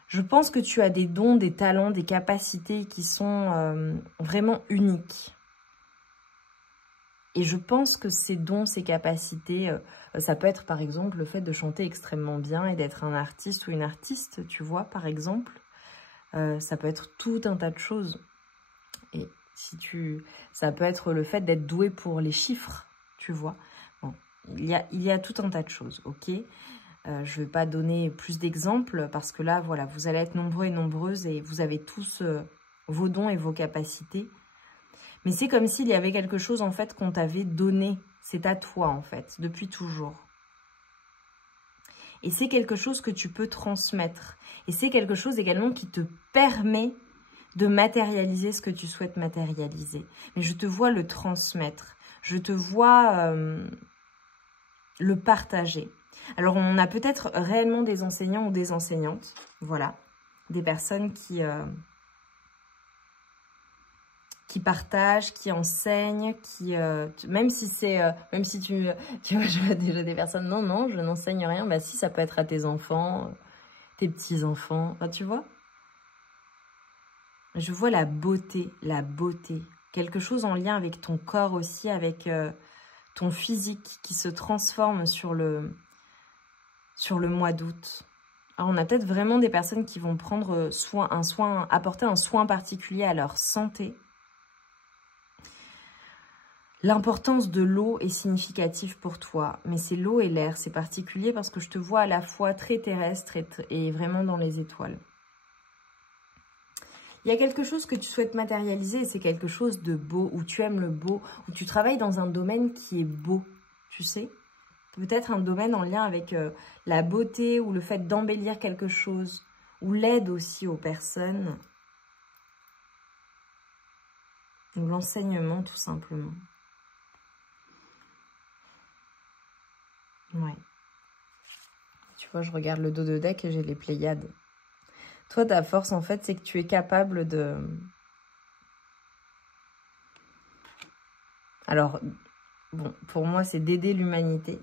Je pense que tu as des dons, des talents, des capacités qui sont vraiment uniques. Et je pense que ces dons, ces capacités, ça peut être par exemple le fait de chanter extrêmement bien et d'être un artiste ou une artiste, tu vois, par exemple. Ça peut être tout un tas de choses. Et ça peut être le fait d'être doué pour les chiffres, tu vois. Bon, il y a tout un tas de choses, ok. Je ne vais pas donner plus d'exemples parce que là, voilà, vous allez être nombreux et nombreuses et vous avez tous vos dons et vos capacités. Mais c'est comme s'il y avait quelque chose, en fait, qu'on t'avait donné. C'est à toi, en fait, depuis toujours. Et c'est quelque chose que tu peux transmettre. Et c'est quelque chose également qui te permet de matérialiser ce que tu souhaites matérialiser. Mais je te vois le transmettre. Je te vois le partager. Alors, on a peut-être réellement des enseignants ou des enseignantes. Voilà. Des personnes qui partagent, qui enseignent, même si tu vois, je vois déjà des personnes, non, je n'enseigne rien. Bah si, ça peut être à tes enfants, tes petits-enfants, enfin, tu vois. Je vois la beauté. Quelque chose en lien avec ton corps aussi, avec ton physique qui se transforme sur le mois d'août. Alors, on a peut-être vraiment des personnes qui vont prendre apporter un soin particulier à leur santé. L'importance de l'eau est significative pour toi, mais c'est l'eau et l'air, c'est particulier parce que je te vois à la fois très terrestre et vraiment dans les étoiles. Il y a quelque chose que tu souhaites matérialiser et c'est quelque chose de beau, où tu aimes le beau, où tu travailles dans un domaine qui est beau, tu sais. Peut-être un domaine en lien avec la beauté ou le fait d'embellir quelque chose, ou l'aide aussi aux personnes, ou l'enseignement tout simplement. Ouais. Tu vois, je regarde le dos de deck et j'ai les Pléiades. Toi, ta force, en fait, c'est que tu es capable de... Alors, bon, pour moi, c'est d'aider l'humanité.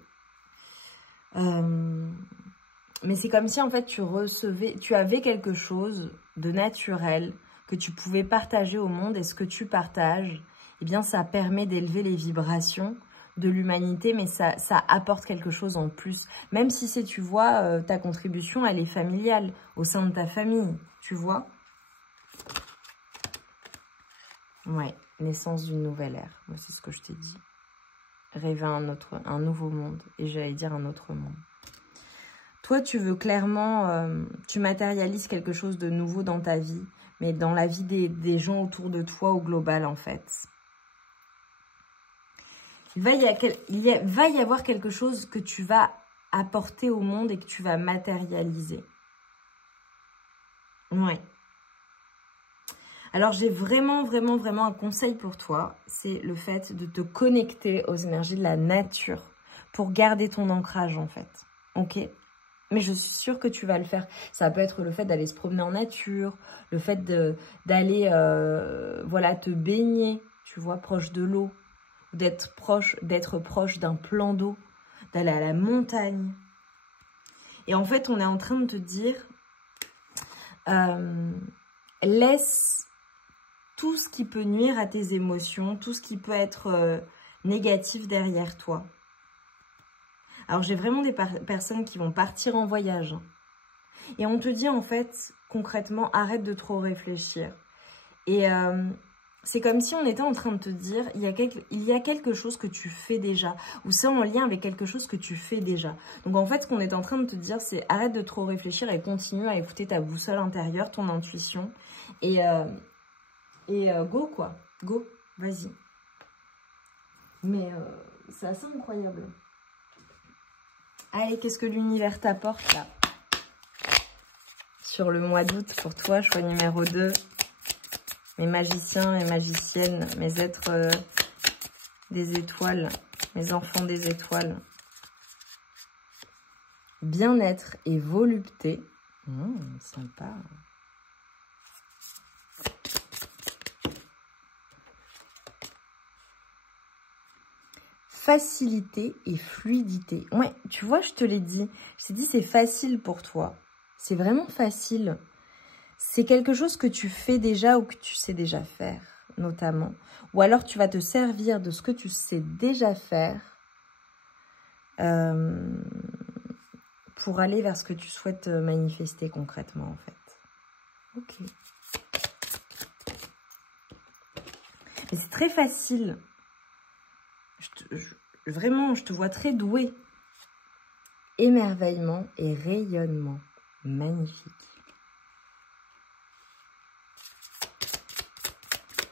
Mais c'est comme si, en fait, tu avais quelque chose de naturel que tu pouvais partager au monde. Et ce que tu partages, eh bien, ça permet d'élever les vibrations de l'humanité, mais ça apporte quelque chose en plus. Même si c'est, tu vois, ta contribution, elle est familiale, au sein de ta famille, tu vois. Ouais, naissance d'une nouvelle ère. Moi, c'est ce que je t'ai dit. Rêver un nouveau monde. Et j'allais dire un autre monde. Toi, tu veux clairement, tu matérialises quelque chose de nouveau dans ta vie, mais dans la vie des gens autour de toi au global, en fait. Il va y avoir quelque chose que tu vas apporter au monde et que tu vas matérialiser. Ouais. Alors, j'ai vraiment un conseil pour toi. C'est le fait de te connecter aux énergies de la nature pour garder ton ancrage, en fait. Ok ? Mais je suis sûre que tu vas le faire. Ça peut être le fait d'aller se promener en nature, le fait d'aller, voilà, te baigner, tu vois, proche de l'eau, d'être proche d'un plan d'eau, d'aller à la montagne. Et en fait, on est en train de te dire, laisse tout ce qui peut nuire à tes émotions, tout ce qui peut être négatif derrière toi. Alors, j'ai vraiment des personnes qui vont partir en voyage. Et on te dit, en fait, concrètement, arrête de trop réfléchir. Et c'est comme si on était en train de te dire, il y a quelque chose que tu fais déjà. Ou c'est en lien avec quelque chose que tu fais déjà. Donc, en fait, ce qu'on est en train de te dire, c'est arrête de trop réfléchir et continue à écouter ta boussole intérieure, ton intuition. Et go, quoi. Go, vas-y. Mais c'est assez incroyable. Allez, qu'est-ce que l'univers t'apporte là? Sur le mois d'août, pour toi, choix numéro 2. Mes magiciens et magiciennes, mes êtres des étoiles, mes enfants des étoiles. Bien-être et volupté. Sympa. Facilité et fluidité. Ouais, tu vois, je te l'ai dit. Je t'ai dit, c'est facile pour toi. C'est vraiment facile. C'est quelque chose que tu fais déjà ou que tu sais déjà faire, notamment. Ou alors, tu vas te servir de ce que tu sais déjà faire pour aller vers ce que tu souhaites manifester concrètement, en fait. Ok. Et c'est très facile. Vraiment, je te vois très douée. Émerveillement et rayonnement. Magnifique.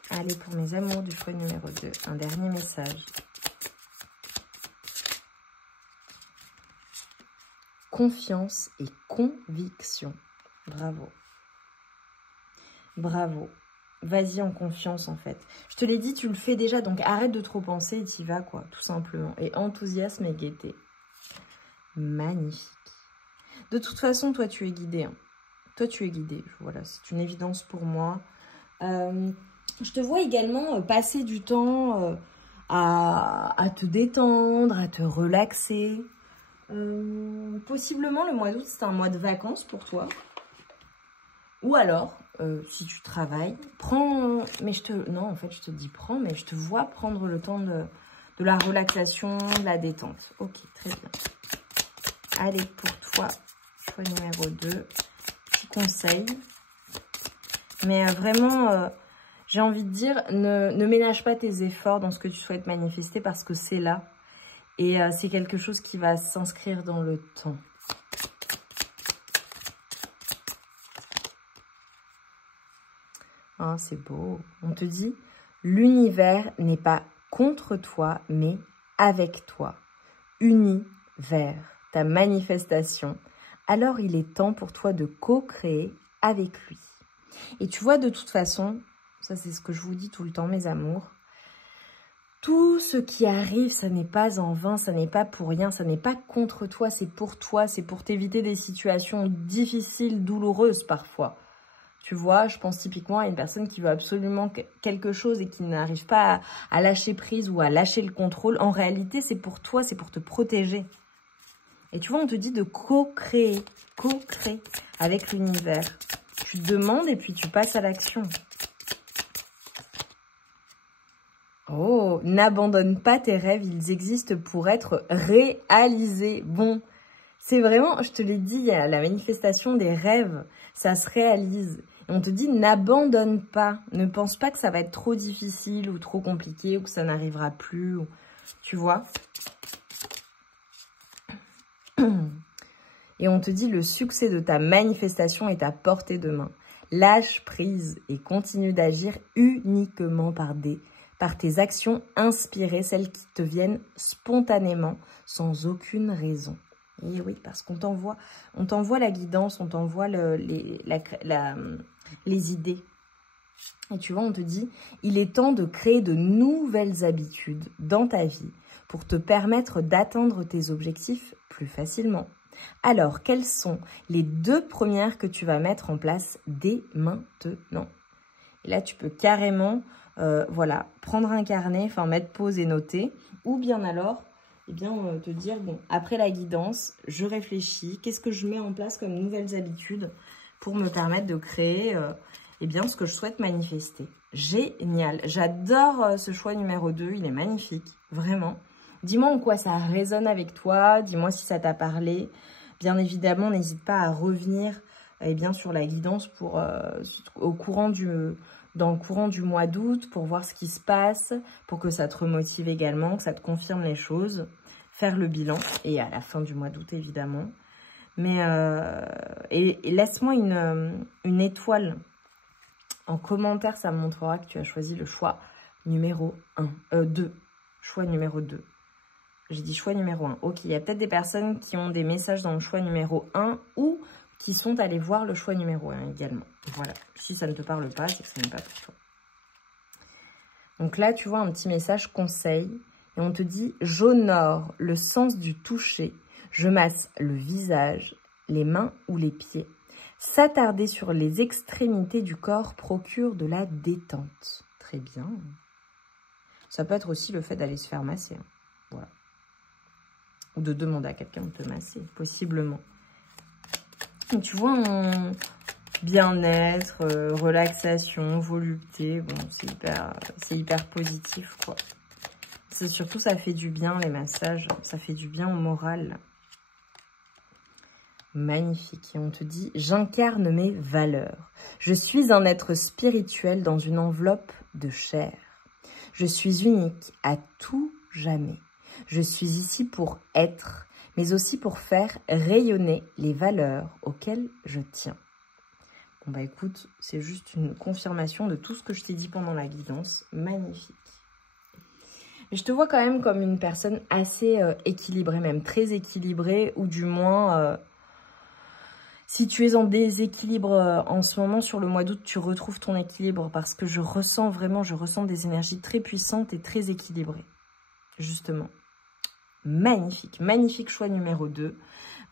Allez, pour mes amours du choix numéro 2, un dernier message. Confiance et conviction. Bravo. Bravo. Vas-y en confiance, en fait. Je te l'ai dit, tu le fais déjà, donc arrête de trop penser et t'y vas, quoi, tout simplement. Et enthousiasme et gaieté. Magnifique. De toute façon, toi, tu es guidé. Hein. Toi, tu es guidé. Voilà, c'est une évidence pour moi. Je te vois également passer du temps à te détendre, à te relaxer. Possiblement, le mois d'août, c'est un mois de vacances pour toi. Ou alors, si tu travailles, prends... Non, en fait, je te dis prends, mais je te vois prendre le temps de la relaxation, de la détente. Ok, très bien. Allez, pour toi, choix numéro 2, petit conseil. Mais vraiment, j'ai envie de dire, ne ménage pas tes efforts dans ce que tu souhaites manifester parce que c'est là. Et c'est quelque chose qui va s'inscrire dans le temps. Oh, c'est beau. On te dit, l'univers n'est pas contre toi, mais avec toi. Uni vers ta manifestation. Alors, il est temps pour toi de co-créer avec lui. Et tu vois, de toute façon, ça c'est ce que je vous dis tout le temps, mes amours, Tout ce qui arrive, ça n'est pas en vain, ça n'est pas pour rien, ça n'est pas contre toi, c'est pour t'éviter des situations difficiles, douloureuses parfois. Tu vois, je pense typiquement à une personne qui veut absolument quelque chose et qui n'arrive pas à lâcher prise ou à lâcher le contrôle. En réalité, c'est pour toi, c'est pour te protéger. Et tu vois, on te dit de co-créer avec l'univers. Tu demandes et puis tu passes à l'action. Oh, n'abandonne pas tes rêves, ils existent pour être réalisés. Bon, c'est vraiment, je te l'ai dit, il y a la manifestation des rêves, ça se réalise. Et on te dit, n'abandonne pas, ne pense pas que ça va être trop difficile ou trop compliqué ou que ça n'arrivera plus, ou, tu vois. Et on te dit, le succès de ta manifestation est à portée de main. Lâche prise et continue d'agir uniquement par tes actions inspirées, celles qui te viennent spontanément, sans aucune raison. Et oui, parce qu'on t'envoie la guidance, on t'envoie les idées. Et tu vois, on te dit, il est temps de créer de nouvelles habitudes dans ta vie pour te permettre d'atteindre tes objectifs plus facilement. Alors, quelles sont les 2 premières que tu vas mettre en place dès maintenant? Et là, tu peux carrément, voilà, prendre un carnet, enfin mettre pause et noter, ou bien alors, eh bien, te dire, bon, après la guidance, je réfléchis, qu'est-ce que je mets en place comme nouvelles habitudes pour me permettre de créer, eh bien, ce que je souhaite manifester. Génial, j'adore ce choix numéro 2, il est magnifique, vraiment. Dis-moi en quoi ça résonne avec toi, dis-moi si ça t'a parlé. Bien évidemment, n'hésite pas à revenir eh bien, sur la guidance pour, dans le courant du mois d'août pour voir ce qui se passe, pour que ça te remotive également, que ça te confirme les choses, faire le bilan et à la fin du mois d'août évidemment. Mais et laisse-moi une étoile en commentaire, ça me montrera que tu as choisi le choix numéro 2. Choix numéro 2. J'ai dit choix numéro 1. Ok, il y a peut-être des personnes qui ont des messages dans le choix numéro 1 ou qui sont allés voir le choix numéro 1 également. Voilà. Si ça ne te parle pas, c'est que ce n'est pas pour toi. Donc là, tu vois un petit message conseil. Et on te dit, j'honore le sens du toucher. Je masse le visage, les mains ou les pieds. S'attarder sur les extrémités du corps procure de la détente. Très bien. Ça peut être aussi le fait d'aller se faire masser. Hein. Voilà. Ou de demander à quelqu'un de te masser, possiblement. Donc, tu vois, bien-être, relaxation, volupté, bon, c'est hyper positif, quoi. C'est surtout, ça fait du bien, les massages, ça fait du bien au moral. Magnifique. Et on te dit, j'incarne mes valeurs. Je suis un être spirituel dans une enveloppe de chair. Je suis unique à tout jamais. Je suis ici pour être, mais aussi pour faire rayonner les valeurs auxquelles je tiens. Bon bah écoute, c'est juste une confirmation de tout ce que je t'ai dit pendant la guidance. Magnifique. Et je te vois quand même comme une personne assez équilibrée, même très équilibrée, ou du moins, si tu es en déséquilibre en ce moment, sur le mois d'août, tu retrouves ton équilibre parce que je ressens des énergies très puissantes et très équilibrées, justement. Magnifique, magnifique choix numéro 2.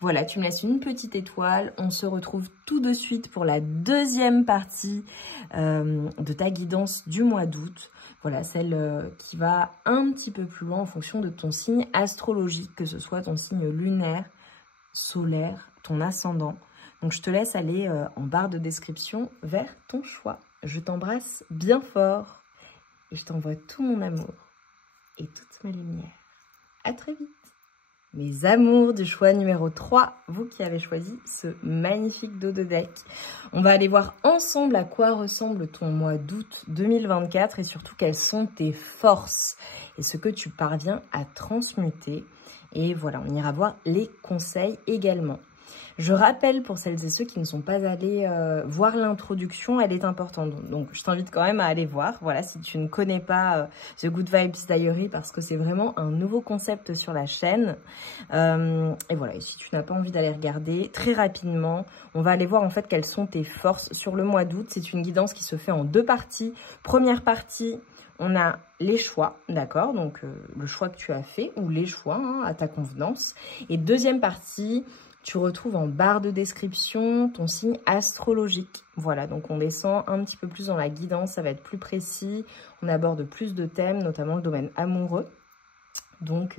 Voilà, tu me laisses une petite étoile. On se retrouve tout de suite pour la 2e partie de ta guidance du mois d'août. Voilà, celle qui va un petit peu plus loin en fonction de ton signe astrologique, que ce soit ton signe lunaire, solaire, ton ascendant. Donc, je te laisse aller en barre de description vers ton choix. Je t'embrasse bien fort et je t'envoie tout mon amour et toute ma lumière. À très vite. Mes amours du choix numéro 3, vous qui avez choisi ce magnifique dos de deck. On va aller voir ensemble à quoi ressemble ton mois d'août 2024 et surtout quelles sont tes forces et ce que tu parviens à transmuter. Et voilà, on ira voir les conseils également. Je rappelle pour celles et ceux qui ne sont pas allés voir l'introduction, elle est importante. Donc, je t'invite quand même à aller voir. Voilà, si tu ne connais pas The Good Vibes Diary, parce que c'est vraiment un nouveau concept sur la chaîne. Et voilà, et si tu n'as pas envie d'aller regarder, très rapidement, on va aller voir en fait quelles sont tes forces sur le mois d'août. C'est une guidance qui se fait en 2 parties. Première partie, on a les choix, d'accord? Donc, le choix que tu as fait ou les choix hein, à ta convenance. Et deuxième partie, tu retrouves en barre de description ton signe astrologique. Voilà, donc on descend un petit peu plus dans la guidance, ça va être plus précis. On aborde plus de thèmes, notamment le domaine amoureux. Donc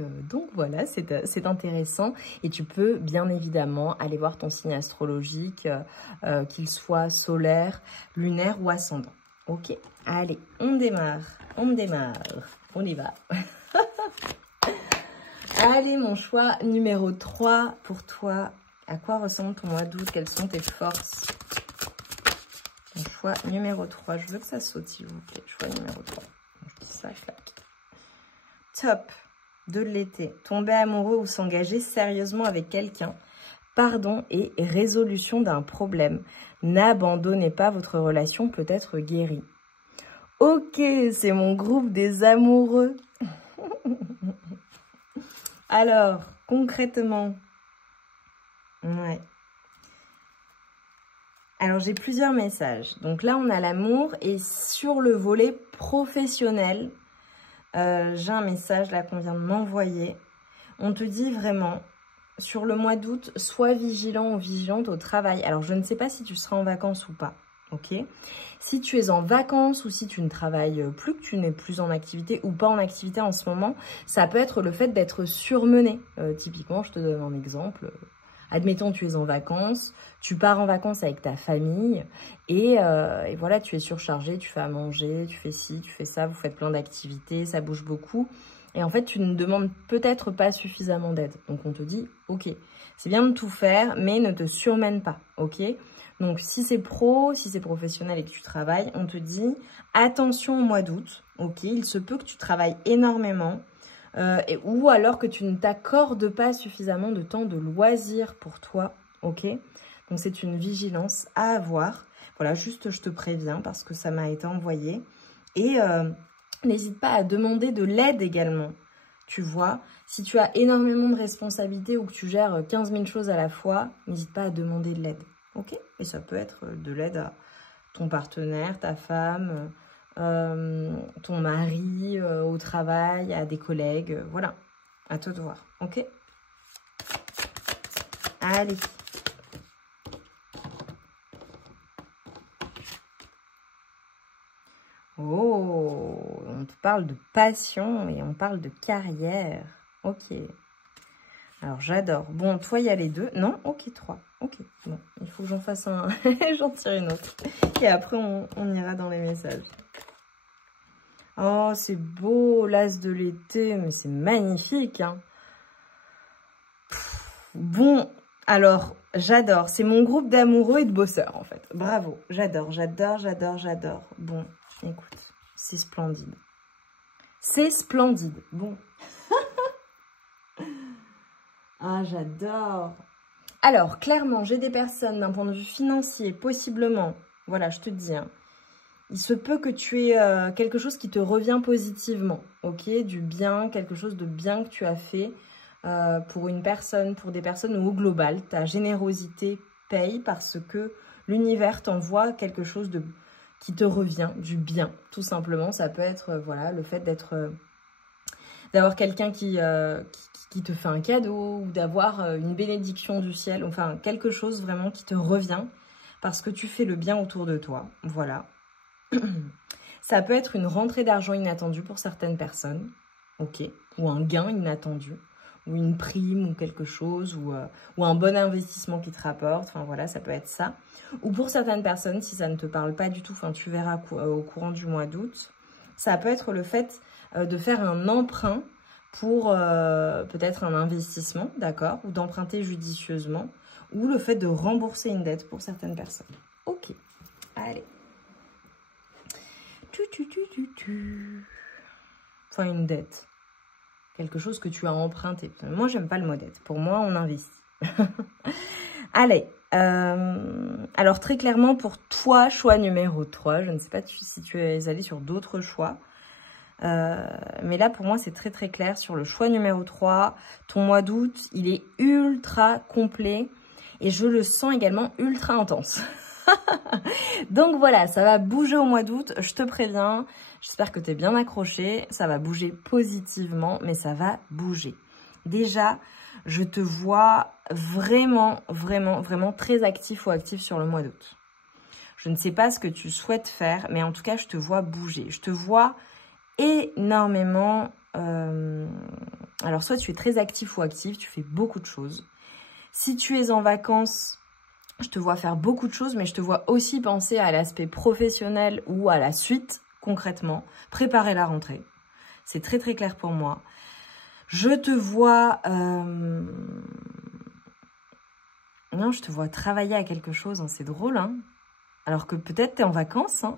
voilà, c'est intéressant et tu peux bien évidemment aller voir ton signe astrologique, qu'il soit solaire, lunaire ou ascendant. Ok, allez, on démarre, on y va. Allez, mon choix numéro 3 pour toi. À quoi ressemble ton mois d'août? Quelles sont tes forces? Mon choix numéro 3, je veux que ça saute s'il vous plaît. Choix numéro 3, ça claque. Top de l'été, tomber amoureux ou s'engager sérieusement avec quelqu'un, pardon et résolution d'un problème. N'abandonnez pas, votre relation peut être guérie. Ok, c'est mon groupe des amoureux. Alors, concrètement, ouais. Alors, j'ai plusieurs messages. Donc là, on a l'amour et sur le volet professionnel, j'ai un message là qu'on vient de m'envoyer. On te dit vraiment, sur le mois d'août, sois vigilant ou vigilante au travail. Alors, je ne sais pas si tu seras en vacances ou pas, ok? Si tu es en vacances ou si tu ne travailles plus, que tu n'es plus en activité ou pas en activité en ce moment, ça peut être le fait d'être surmené. Typiquement, je te donne un exemple. Admettons, tu es en vacances, tu pars en vacances avec ta famille et voilà, tu es surchargé, tu fais à manger, tu fais ci, tu fais ça, vous faites plein d'activités, ça bouge beaucoup. Et en fait, tu ne demandes peut-être pas suffisamment d'aide. Donc, on te dit, ok, c'est bien de tout faire, mais ne te surmène pas, ok? Donc, si c'est pro, si c'est professionnel et que tu travailles, on te dit, attention au mois d'août, ok? Il se peut que tu travailles énormément. Ou alors que tu ne t'accordes pas suffisamment de temps de loisir pour toi, ok? Donc, c'est une vigilance à avoir. Voilà, juste je te préviens parce que ça m'a été envoyé. Et n'hésite pas à demander de l'aide également, tu vois. Si tu as énormément de responsabilités ou que tu gères 15 000 choses à la fois, n'hésite pas à demander de l'aide, ok? Et ça peut être de l'aide à ton partenaire, ta femme, ton mari, au travail, à des collègues, voilà, à toi de voir, ok? Allez. Oh, on te parle de passion et on parle de carrière, ok. Alors, j'adore. Bon, toi, il y a les deux. Non, ok, 3. Ok, bon, il faut que j'en fasse un. J'en tire une autre. Et après, on ira dans les messages. Oh, c'est beau, l'as de l'été, mais c'est magnifique, hein. Bon, alors, j'adore. C'est mon groupe d'amoureux et de bosseurs, en fait. Bravo, j'adore, j'adore, j'adore, j'adore. Bon, écoute, c'est splendide. C'est splendide. Bon. Ah, j'adore. Alors, clairement, j'ai des personnes d'un point de vue financier, possiblement, voilà, je te dis, hein, il se peut que tu aies quelque chose qui te revient positivement, ok? Du bien, quelque chose de bien que tu as fait pour une personne, pour des personnes ou au global. Ta générosité paye parce que l'univers t'envoie quelque chose qui te revient, du bien, tout simplement. Ça peut être, voilà, le fait d'avoir quelqu'un qui te fait un cadeau ou d'avoir une bénédiction du ciel, enfin quelque chose vraiment qui te revient parce que tu fais le bien autour de toi, voilà. Ça peut être une rentrée d'argent inattendue pour certaines personnes, ok, ou un gain inattendu, ou une prime ou quelque chose, ou un bon investissement qui te rapporte, enfin voilà, ça peut être ça. Ou pour certaines personnes, si ça ne te parle pas du tout, enfin tu verras au courant du mois d'août, ça peut être le fait de faire un emprunt pour peut-être un investissement, d'accord, ou d'emprunter judicieusement, ou le fait de rembourser une dette pour certaines personnes. Ok, allez. Enfin, une dette. Quelque chose que tu as emprunté. Moi, j'aime pas le mot dette. Pour moi, on investit. Allez. Alors, très clairement, pour toi, choix numéro 3. Je ne sais pas si tu es allé sur d'autres choix. Mais là, pour moi, c'est très, très clair. Sur le choix numéro 3, ton mois d'août, il est ultra complet. Et je le sens également ultra intense. Donc voilà, ça va bouger au mois d'août, je te préviens. J'espère que tu es bien accroché. Ça va bouger positivement, mais ça va bouger. Déjà, je te vois vraiment, vraiment, vraiment très actif ou active sur le mois d'août. Je ne sais pas ce que tu souhaites faire, mais en tout cas, je te vois bouger. Je te vois énormément... Alors, soit tu es très actif ou active, tu fais beaucoup de choses. Si tu es en vacances, je te vois faire beaucoup de choses, mais je te vois aussi penser à l'aspect professionnel ou à la suite, concrètement. Préparer la rentrée. C'est très, très clair pour moi. Je te vois... Non, je te vois travailler à quelque chose, hein. C'est drôle, hein. Alors que peut-être tu es en vacances, hein.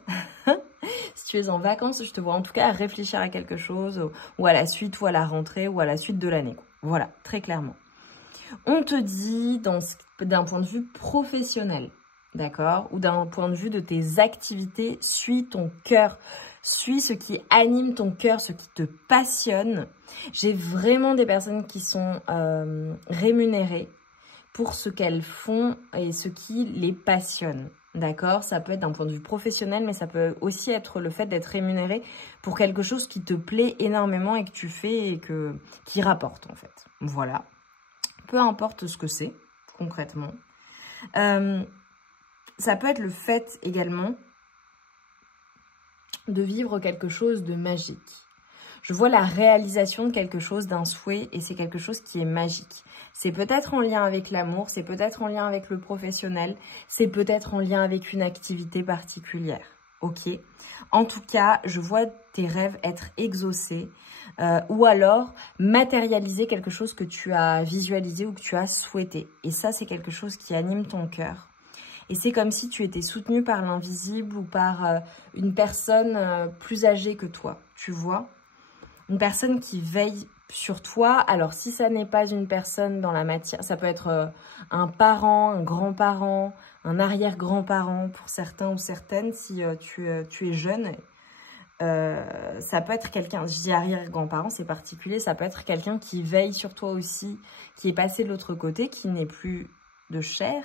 Si tu es en vacances, je te vois en tout cas à réfléchir à quelque chose, ou à la suite, ou à la rentrée, ou à la suite de l'année. Voilà, très clairement. On te dit, d'un point de vue professionnel, d'accord, ou d'un point de vue de tes activités, suis ton cœur. Suis ce qui anime ton cœur, ce qui te passionne. J'ai vraiment des personnes qui sont rémunérées pour ce qu'elles font et ce qui les passionne. D'accord? Ça peut être d'un point de vue professionnel, mais ça peut aussi être le fait d'être rémunéré pour quelque chose qui te plaît énormément et que tu fais et qui rapporte en fait. Voilà. Peu importe ce que c'est, concrètement. Ça peut être le fait également de vivre quelque chose de magique. Je vois la réalisation de quelque chose, d'un souhait, et c'est quelque chose qui est magique. C'est peut-être en lien avec l'amour, c'est peut-être en lien avec le professionnel, c'est peut-être en lien avec une activité particulière. Ok? En tout cas, je vois tes rêves être exaucés ou alors matérialiser quelque chose que tu as visualisé ou que tu as souhaité. Et ça, c'est quelque chose qui anime ton cœur. Et c'est comme si tu étais soutenu par l'invisible ou par une personne plus âgée que toi, tu vois? Une personne qui veille sur toi. Alors, si ça n'est pas une personne dans la matière, ça peut être un parent, un grand-parent, un arrière-grand-parent pour certains ou certaines, si tu es jeune. Ça peut être quelqu'un, je dis arrière-grand-parent, c'est particulier, ça peut être quelqu'un qui veille sur toi aussi, qui est passé de l'autre côté, qui n'est plus de chair,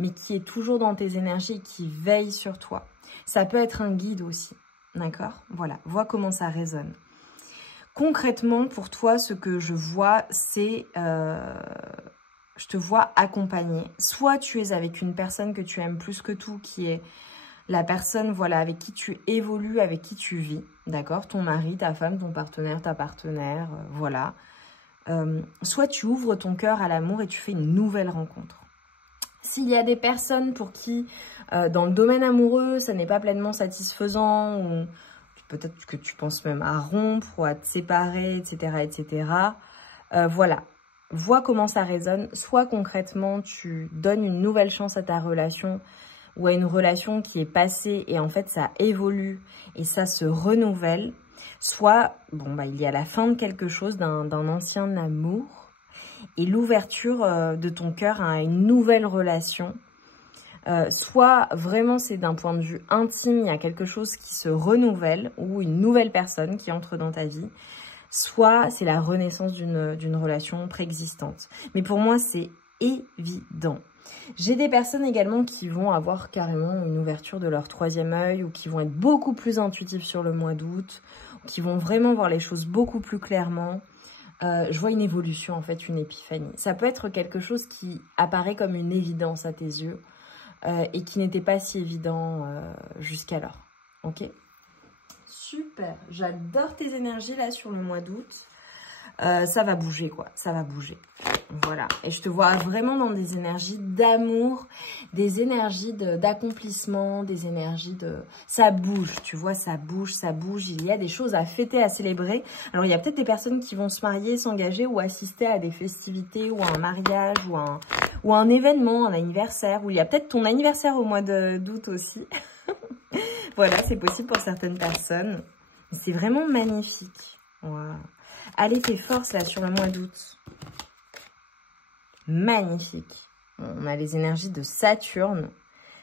mais qui est toujours dans tes énergies, qui veille sur toi. Ça peut être un guide aussi, d'accord? Voilà, vois comment ça résonne. Concrètement, pour toi, ce que je vois, c'est... je te vois accompagner. Soit tu es avec une personne que tu aimes plus que tout, qui est la personne, voilà, avec qui tu évolues, avec qui tu vis, d'accord? Ton mari, ta femme, ton partenaire, ta partenaire, voilà. Soit tu ouvres ton cœur à l'amour et tu fais une nouvelle rencontre. S'il y a des personnes pour qui, dans le domaine amoureux, ça n'est pas pleinement satisfaisant, ou peut-être que tu penses même à rompre ou à te séparer, etc., etc. Voilà, vois comment ça résonne. Soit concrètement, tu donnes une nouvelle chance à ta relation ou à une relation qui est passée et en fait, ça évolue et ça se renouvelle. Soit, bon, bah, il y a la fin de quelque chose, d'un ancien amour et l'ouverture de ton cœur à une nouvelle relation. Soit vraiment c'est d'un point de vue intime, il y a quelque chose qui se renouvelle ou une nouvelle personne qui entre dans ta vie. Soit c'est la renaissance d'une relation préexistante. Mais pour moi, c'est évident. J'ai des personnes également qui vont avoir carrément une ouverture de leur troisième œil ou qui vont être beaucoup plus intuitives sur le mois d'août, qui vont vraiment voir les choses beaucoup plus clairement. Je vois une évolution, en fait, une épiphanie. Ça peut être quelque chose qui apparaît comme une évidence à tes yeux. Et qui n'était pas si évident jusqu'alors. Ok? Super. J'adore tes énergies là sur le mois d'août. Ça va bouger quoi. Ça va bouger. Voilà. Et je te vois vraiment dans des énergies d'amour, des énergies d'accomplissement, des énergies de... Ça bouge, tu vois, ça bouge, ça bouge. Il y a des choses à fêter, à célébrer. Alors, il y a peut-être des personnes qui vont se marier, s'engager ou assister à des festivités ou à un mariage ou un événement, un anniversaire. Ou il y a peut-être ton anniversaire au mois d'août aussi. Voilà, c'est possible pour certaines personnes. C'est vraiment magnifique. Wow. Allez, tes forces là sur le mois d'août. Magnifique. On a les énergies de Saturne.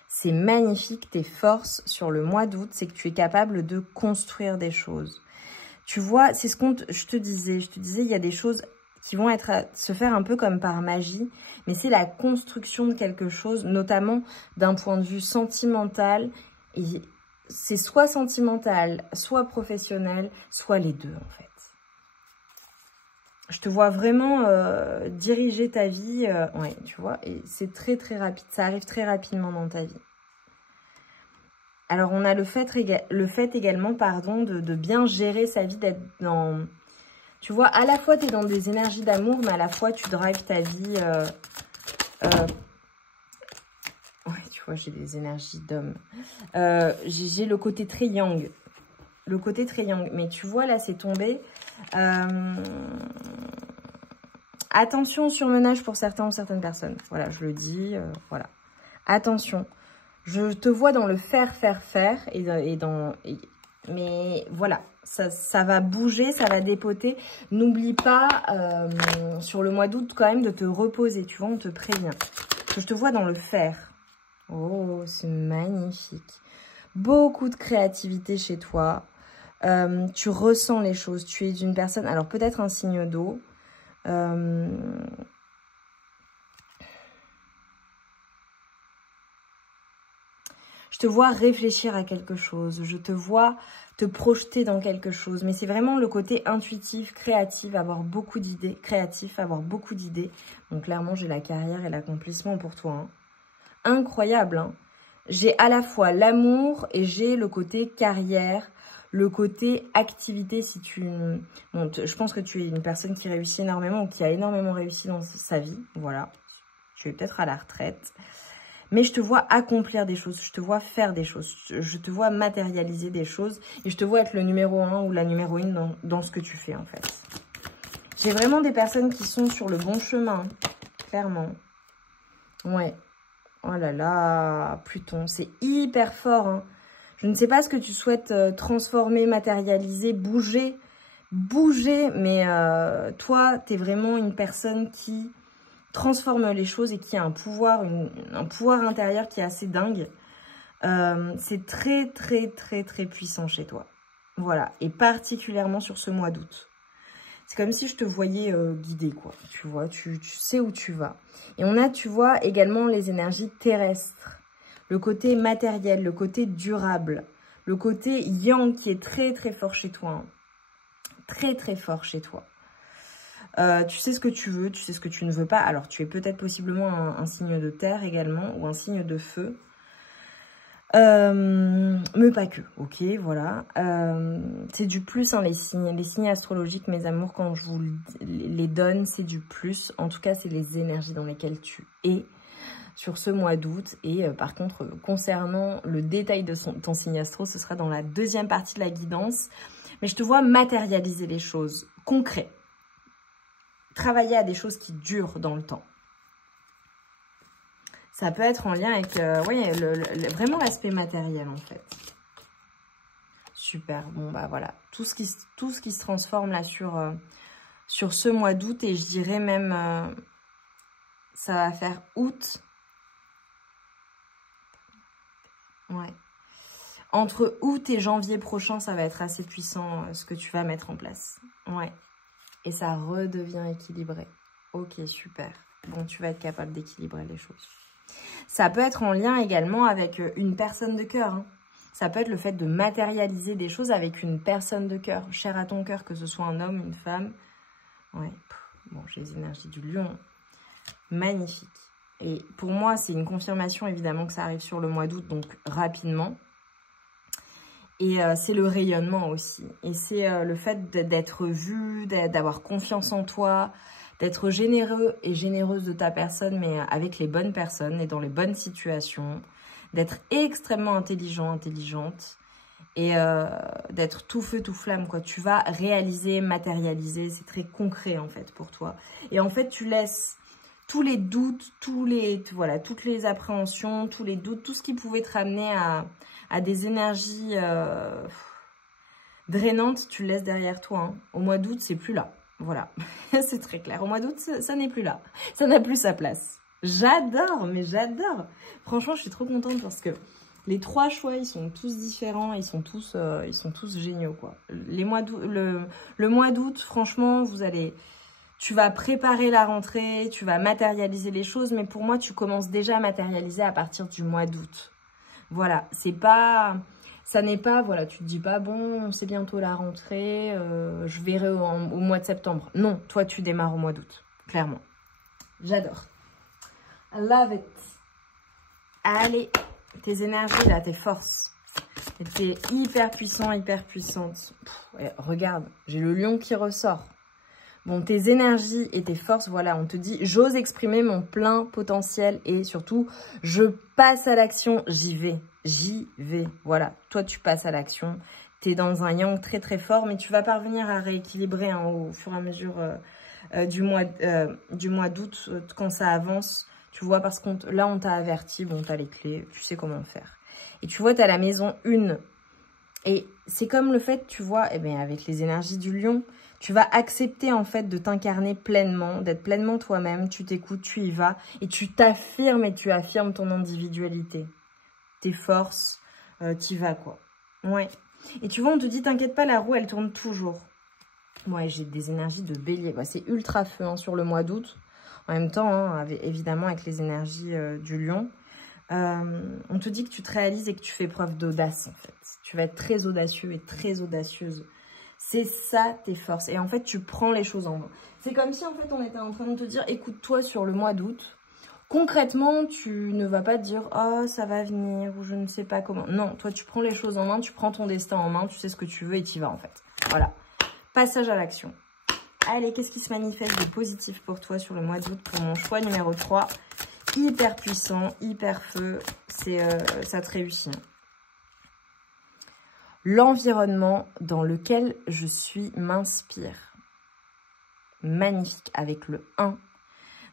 C'est magnifique, tes forces sur le mois d'août, c'est que tu es capable de construire des choses. Tu vois, c'est ce que je te disais. Je te disais, il y a des choses qui vont se faire un peu comme par magie, mais c'est la construction de quelque chose, notamment d'un point de vue sentimental c'est soit sentimental, soit professionnel, soit les deux en fait. Je te vois vraiment diriger ta vie, ouais, tu vois, et c'est très très rapide, ça arrive très rapidement dans ta vie. Alors on a le fait également, pardon, de bien gérer sa vie, d'être dans... Tu vois, à la fois tu es dans des énergies d'amour, mais à la fois tu drives ta vie... Ouais, tu vois, j'ai des énergies d'homme. J'ai le côté très yang. Le côté très yang. Mais tu vois, là, c'est tombé. Attention, surmenage pour certains ou certaines personnes. Voilà, je le dis. Voilà. Attention. Je te vois dans le faire. Mais voilà, ça va bouger, ça va dépoter. N'oublie pas, sur le mois d'août, quand même, de te reposer. Tu vois, on te prévient. Je te vois dans le faire. Oh, c'est magnifique. Beaucoup de créativité chez toi. Tu ressens les choses. Tu es une personne... Alors, peut-être un signe d'eau. Je te vois réfléchir à quelque chose. Je te vois te projeter dans quelque chose. Mais c'est vraiment le côté intuitif, créatif, avoir beaucoup d'idées. Créatif, avoir beaucoup d'idées. Donc, clairement, j'ai la carrière et l'accomplissement pour toi. Hein. Incroyable, hein. J'ai à la fois l'amour et j'ai le côté carrière, le côté activité. Si tu... Bon, je pense que tu es une personne qui réussit énormément ou qui a énormément réussi dans sa vie. Voilà, tu es peut-être à la retraite. Mais je te vois accomplir des choses, je te vois faire des choses, je te vois matérialiser des choses. Et je te vois être le numéro 1 ou la numéro 1 dans ce que tu fais en fait. J'ai vraiment des personnes qui sont sur le bon chemin, clairement. Ouais. Oh là là, Pluton, c'est hyper fort. Hein. Je ne sais pas ce que tu souhaites transformer, matérialiser, bouger. Bouger, mais toi, tu es vraiment une personne qui transforme les choses et qui a un pouvoir intérieur qui est assez dingue. C'est très, très, très, très puissant chez toi. Voilà, et particulièrement sur ce mois d'août. C'est comme si je te voyais guider, quoi. Tu vois, tu sais où tu vas. Et on a, tu vois, également les énergies terrestres. Le côté matériel, le côté durable. Le côté yang qui est très, très fort chez toi. Hein. Très, très fort chez toi. Tu sais ce que tu veux, tu sais ce que tu ne veux pas. Alors, tu es peut-être possiblement un signe de terre également ou un signe de feu. Mais pas que, ok, voilà. C'est du plus, hein, les signes astrologiques, mes amours, quand je vous les donne, c'est du plus. En tout cas, c'est les énergies dans lesquelles tu es sur ce mois d'août. Et par contre, concernant le détail de ton signe astro, ce sera dans la deuxième partie de la guidance. Mais je te vois matérialiser les choses, concret. Travailler à des choses qui durent dans le temps. Ça peut être en lien avec ouais, vraiment l'aspect matériel, en fait. Super. Bon, bah voilà. Tout ce qui se transforme là sur ce mois d'août. Et je dirais même, ça va faire août. Ouais. Entre août et janvier prochain, ça va être assez puissant ce que tu vas mettre en place. Ouais. Et ça redevient équilibré. Ok, super. Bon, tu vas être capable d'équilibrer les choses. Ça peut être en lien également avec une personne de cœur. Hein. Ça peut être le fait de matérialiser des choses avec une personne de cœur, chère à ton cœur, que ce soit un homme, une femme. Ouais. Bon, j'ai les énergies du lion. Magnifique. Et pour moi, c'est une confirmation, évidemment, que ça arrive sur le mois d'août, donc rapidement. Et c'est le rayonnement aussi. Et c'est le fait d'être vu, d'avoir confiance en toi, d'être généreux et généreuse de ta personne, mais avec les bonnes personnes et dans les bonnes situations. D'être extrêmement intelligent, intelligente. Et d'être tout feu, tout flamme, quoi. Tu vas réaliser, matérialiser. C'est très concret, en fait, pour toi. Et en fait, tu laisses tous les doutes, voilà, toutes les appréhensions, tous les doutes, tout ce qui pouvait te ramener à des énergies drainantes, tu le laisses derrière toi. Hein. Au mois d'août, c'est plus là. Voilà, c'est très clair. Au mois d'août, ça n'est plus là. Ça n'a plus sa place. J'adore, mais j'adore. Franchement, je suis trop contente parce que les 3 choix, ils sont tous différents. Ils sont tous géniaux, quoi. Le mois d'août, franchement, tu vas préparer la rentrée, tu vas matérialiser les choses. Mais pour moi, tu commences déjà à matérialiser à partir du mois d'août. Voilà, c'est pas... Ça n'est pas, voilà, tu te dis pas, bon, c'est bientôt la rentrée, je verrai au mois de septembre. Non, toi, tu démarres au mois d'août, clairement. J'adore. I love it. Allez, tes énergies, là, tes forces. T'es hyper puissant, hyper puissante. Ouais, regarde, j'ai le lion qui ressort. Bon, tes énergies et tes forces, voilà, on te dit, j'ose exprimer mon plein potentiel et surtout, je passe à l'action, j'y vais. Voilà, toi, tu passes à l'action. Tu es dans un yang très, très fort, mais tu vas parvenir à rééquilibrer hein, au fur et à mesure du mois d'août, quand ça avance. Tu vois, parce que là, on t'a averti, bon, tu as les clés, tu sais comment faire. Et tu vois, tu as la maison 1. Et c'est comme le fait, tu vois, eh bien, avec les énergies du lion, tu vas accepter en fait de t'incarner pleinement, d'être pleinement toi-même, tu t'écoutes, tu y vas et tu t'affirmes et tu affirmes ton individualité, tes forces, t'y vas quoi. Ouais. Et tu vois, on te dit, t'inquiète pas, la roue, elle tourne toujours. Ouais, j'ai des énergies de bélier. Bah, c'est ultra feu hein, sur le mois d'août. En même temps, hein, évidemment, avec les énergies du lion. On te dit que tu te réalises et que tu fais preuve d'audace, en fait. Tu vas être très audacieux et très audacieuse. C'est ça, tes forces. Et en fait, tu prends les choses en main. C'est comme si, en fait, on était en train de te dire, écoute-toi sur le mois d'août. Concrètement, tu ne vas pas te dire, oh, ça va venir, ou je ne sais pas comment. Non, toi, tu prends les choses en main, tu prends ton destin en main, tu sais ce que tu veux et tu y vas, en fait. Voilà. Passage à l'action. Allez, qu'est-ce qui se manifeste de positif pour toi sur le mois d'août pour mon choix numéro 3? Hyper puissant, hyper feu, ça te réussit. L'environnement dans lequel je suis m'inspire. Magnifique, avec le 1.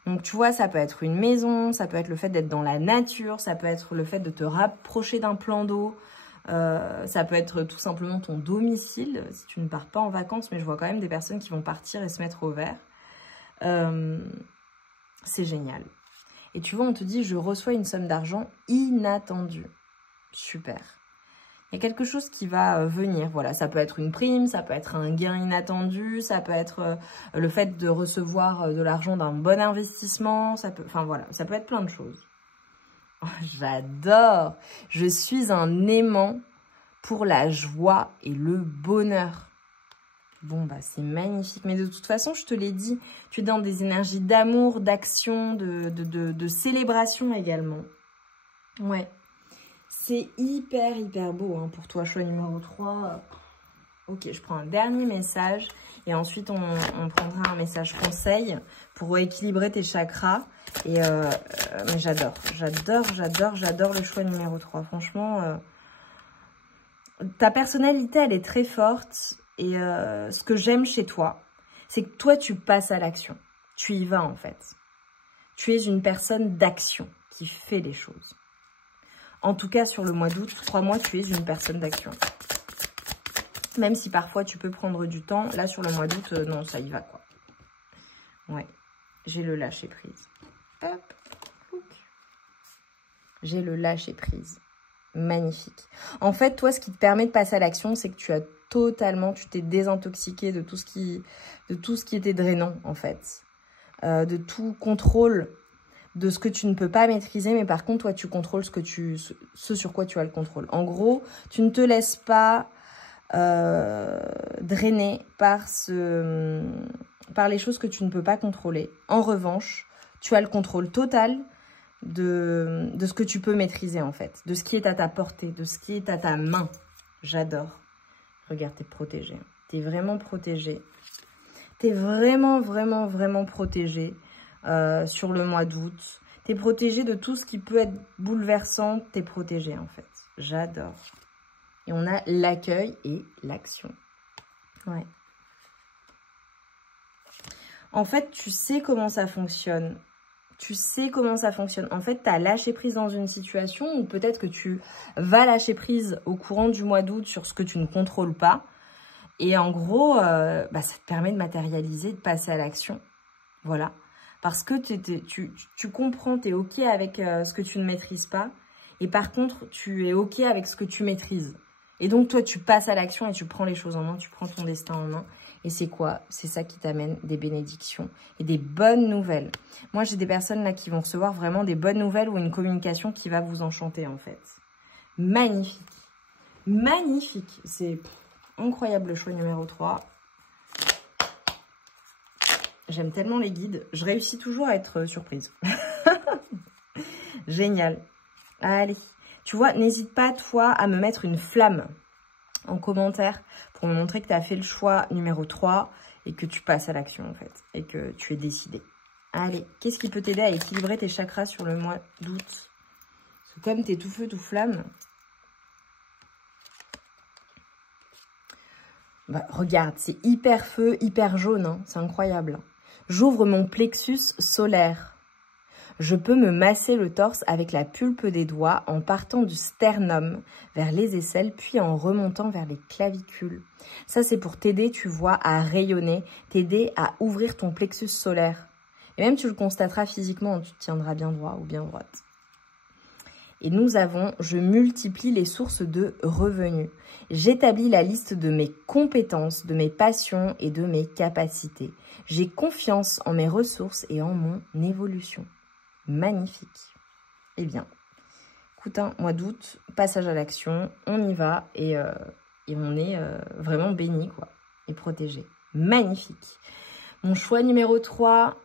Donc, tu vois, ça peut être une maison, ça peut être le fait d'être dans la nature, ça peut être le fait de te rapprocher d'un plan d'eau, ça peut être tout simplement ton domicile, si tu ne pars pas en vacances, mais je vois quand même des personnes qui vont partir et se mettre au vert. C'est génial. Et tu vois, on te dit, je reçois une somme d'argent inattendue. Super. Il y a quelque chose qui va venir. Voilà, ça peut être une prime, ça peut être un gain inattendu, ça peut être le fait de recevoir de l'argent d'un bon investissement. Enfin voilà, ça peut être plein de choses. Oh, j'adore. Je suis un aimant pour la joie et le bonheur. Bon, bah c'est magnifique. Mais de toute façon, je te l'ai dit, tu es dans des énergies d'amour, d'action, de célébration également. Ouais. C'est hyper, hyper beau hein, pour toi, choix numéro 3. Ok, je prends un dernier message et ensuite on prendra un message conseil pour équilibrer tes chakras. Et mais j'adore le choix numéro 3. Franchement, ta personnalité, elle est très forte. Et ce que j'aime chez toi, c'est que toi, tu passes à l'action. Tu y vas en fait. Tu es une personne d'action qui fait les choses. En tout cas, sur le mois d'août, crois-moi, tu es une personne d'action. Même si parfois, tu peux prendre du temps. Là, sur le mois d'août, non, ça y va, quoi. Ouais, j'ai le lâcher-prise. Hop. J'ai le lâcher-prise. Magnifique. En fait, toi, ce qui te permet de passer à l'action, c'est que tu t'es désintoxiqué de tout ce qui était drainant, en fait. De tout contrôle de ce que tu ne peux pas maîtriser, mais par contre, toi, tu contrôles ce sur quoi tu as le contrôle. En gros, tu ne te laisses pas drainer par les choses que tu ne peux pas contrôler. En revanche, tu as le contrôle total de ce que tu peux maîtriser, en fait. De ce qui est à ta portée, de ce qui est à ta main. J'adore. Regarde, t'es protégé. T'es vraiment protégé. T'es vraiment, vraiment, vraiment protégé. Sur le mois d'août. Tu es protégé de tout ce qui peut être bouleversant. Tu es protégé en fait. J'adore. Et on a l'accueil et l'action. Ouais. En fait, tu sais comment ça fonctionne. Tu sais comment ça fonctionne. En fait, tu as lâché prise dans une situation ou peut-être que tu vas lâcher prise au courant du mois d'août sur ce que tu ne contrôles pas. Et en gros, ça te permet de matérialiser, de passer à l'action. Voilà. Parce que tu comprends, tu es OK avec ce que tu ne maîtrises pas. Et par contre, tu es OK avec ce que tu maîtrises. Et donc, toi, tu passes à l'action et tu prends les choses en main. Tu prends ton destin en main. Et c'est quoi? C'est ça qui t'amène des bénédictions et des bonnes nouvelles. Moi, j'ai des personnes là qui vont recevoir vraiment des bonnes nouvelles ou une communication qui va vous enchanter, en fait. Magnifique. magnifique. C'est incroyable le choix numéro 3. J'aime tellement les guides. Je réussis toujours à être surprise. Génial. Allez. Tu vois, n'hésite pas, toi, à me mettre une flamme en commentaire pour me montrer que tu as fait le choix numéro 3 et que tu passes à l'action, en fait. Et que tu es décidé. Allez. Qu'est-ce qui peut t'aider à équilibrer tes chakras sur le mois d'août? Parce que comme tu es tout feu, tout flamme... Bah, regarde, c'est hyper feu, hyper jaune. Hein. C'est incroyable. J'ouvre mon plexus solaire. Je peux me masser le torse avec la pulpe des doigts en partant du sternum vers les aisselles, puis en remontant vers les clavicules. Ça, c'est pour t'aider, tu vois, à rayonner, t'aider à ouvrir ton plexus solaire. Et même, tu le constateras physiquement, tu te tiendras bien droit ou bien droite. Et nous avons, je multiplie les sources de revenus. J'établis la liste de mes compétences, de mes passions et de mes capacités. J'ai confiance en mes ressources et en mon évolution. Magnifique. Eh bien, écoute, hein, mois d'août, passage à l'action, on y va et on est vraiment béni, quoi, et protégé. Magnifique. Mon choix numéro 3...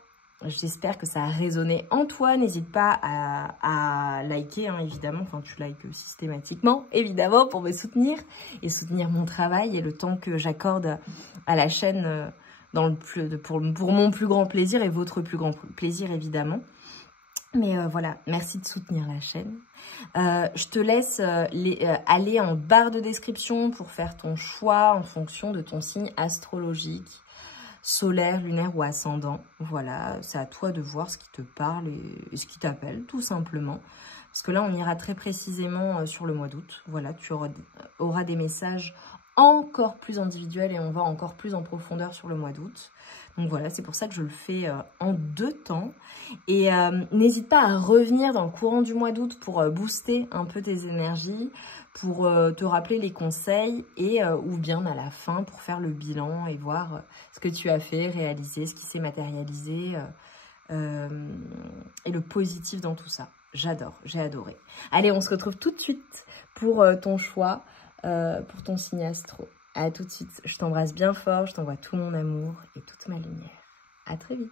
J'espère que ça a résonné en toi. N'hésite pas à liker, hein, évidemment. Enfin, tu likes systématiquement, évidemment, pour me soutenir et soutenir mon travail et le temps que j'accorde à la chaîne pour mon plus grand plaisir et votre plus grand plaisir, évidemment. Mais voilà, merci de soutenir la chaîne. Je te laisse aller en barre de description pour faire ton choix en fonction de ton signe astrologique. Solaire, lunaire ou ascendant. Voilà, c'est à toi de voir ce qui te parle et ce qui t'appelle, tout simplement. Parce que là, on ira très précisément sur le mois d'août. Voilà, tu auras des messages encore plus individuels et on va encore plus en profondeur sur le mois d'août. Donc voilà, c'est pour ça que je le fais en 2 temps. Et n'hésite pas à revenir dans le courant du mois d'août pour booster un peu tes énergies, pour te rappeler les conseils et ou bien à la fin pour faire le bilan et voir ce que tu as fait, réalisé, ce qui s'est matérialisé et le positif dans tout ça. J'adore, j'ai adoré. Allez, on se retrouve tout de suite pour ton choix, pour ton signe astro. À tout de suite, je t'embrasse bien fort, je t'envoie tout mon amour et toute ma lumière. À très vite.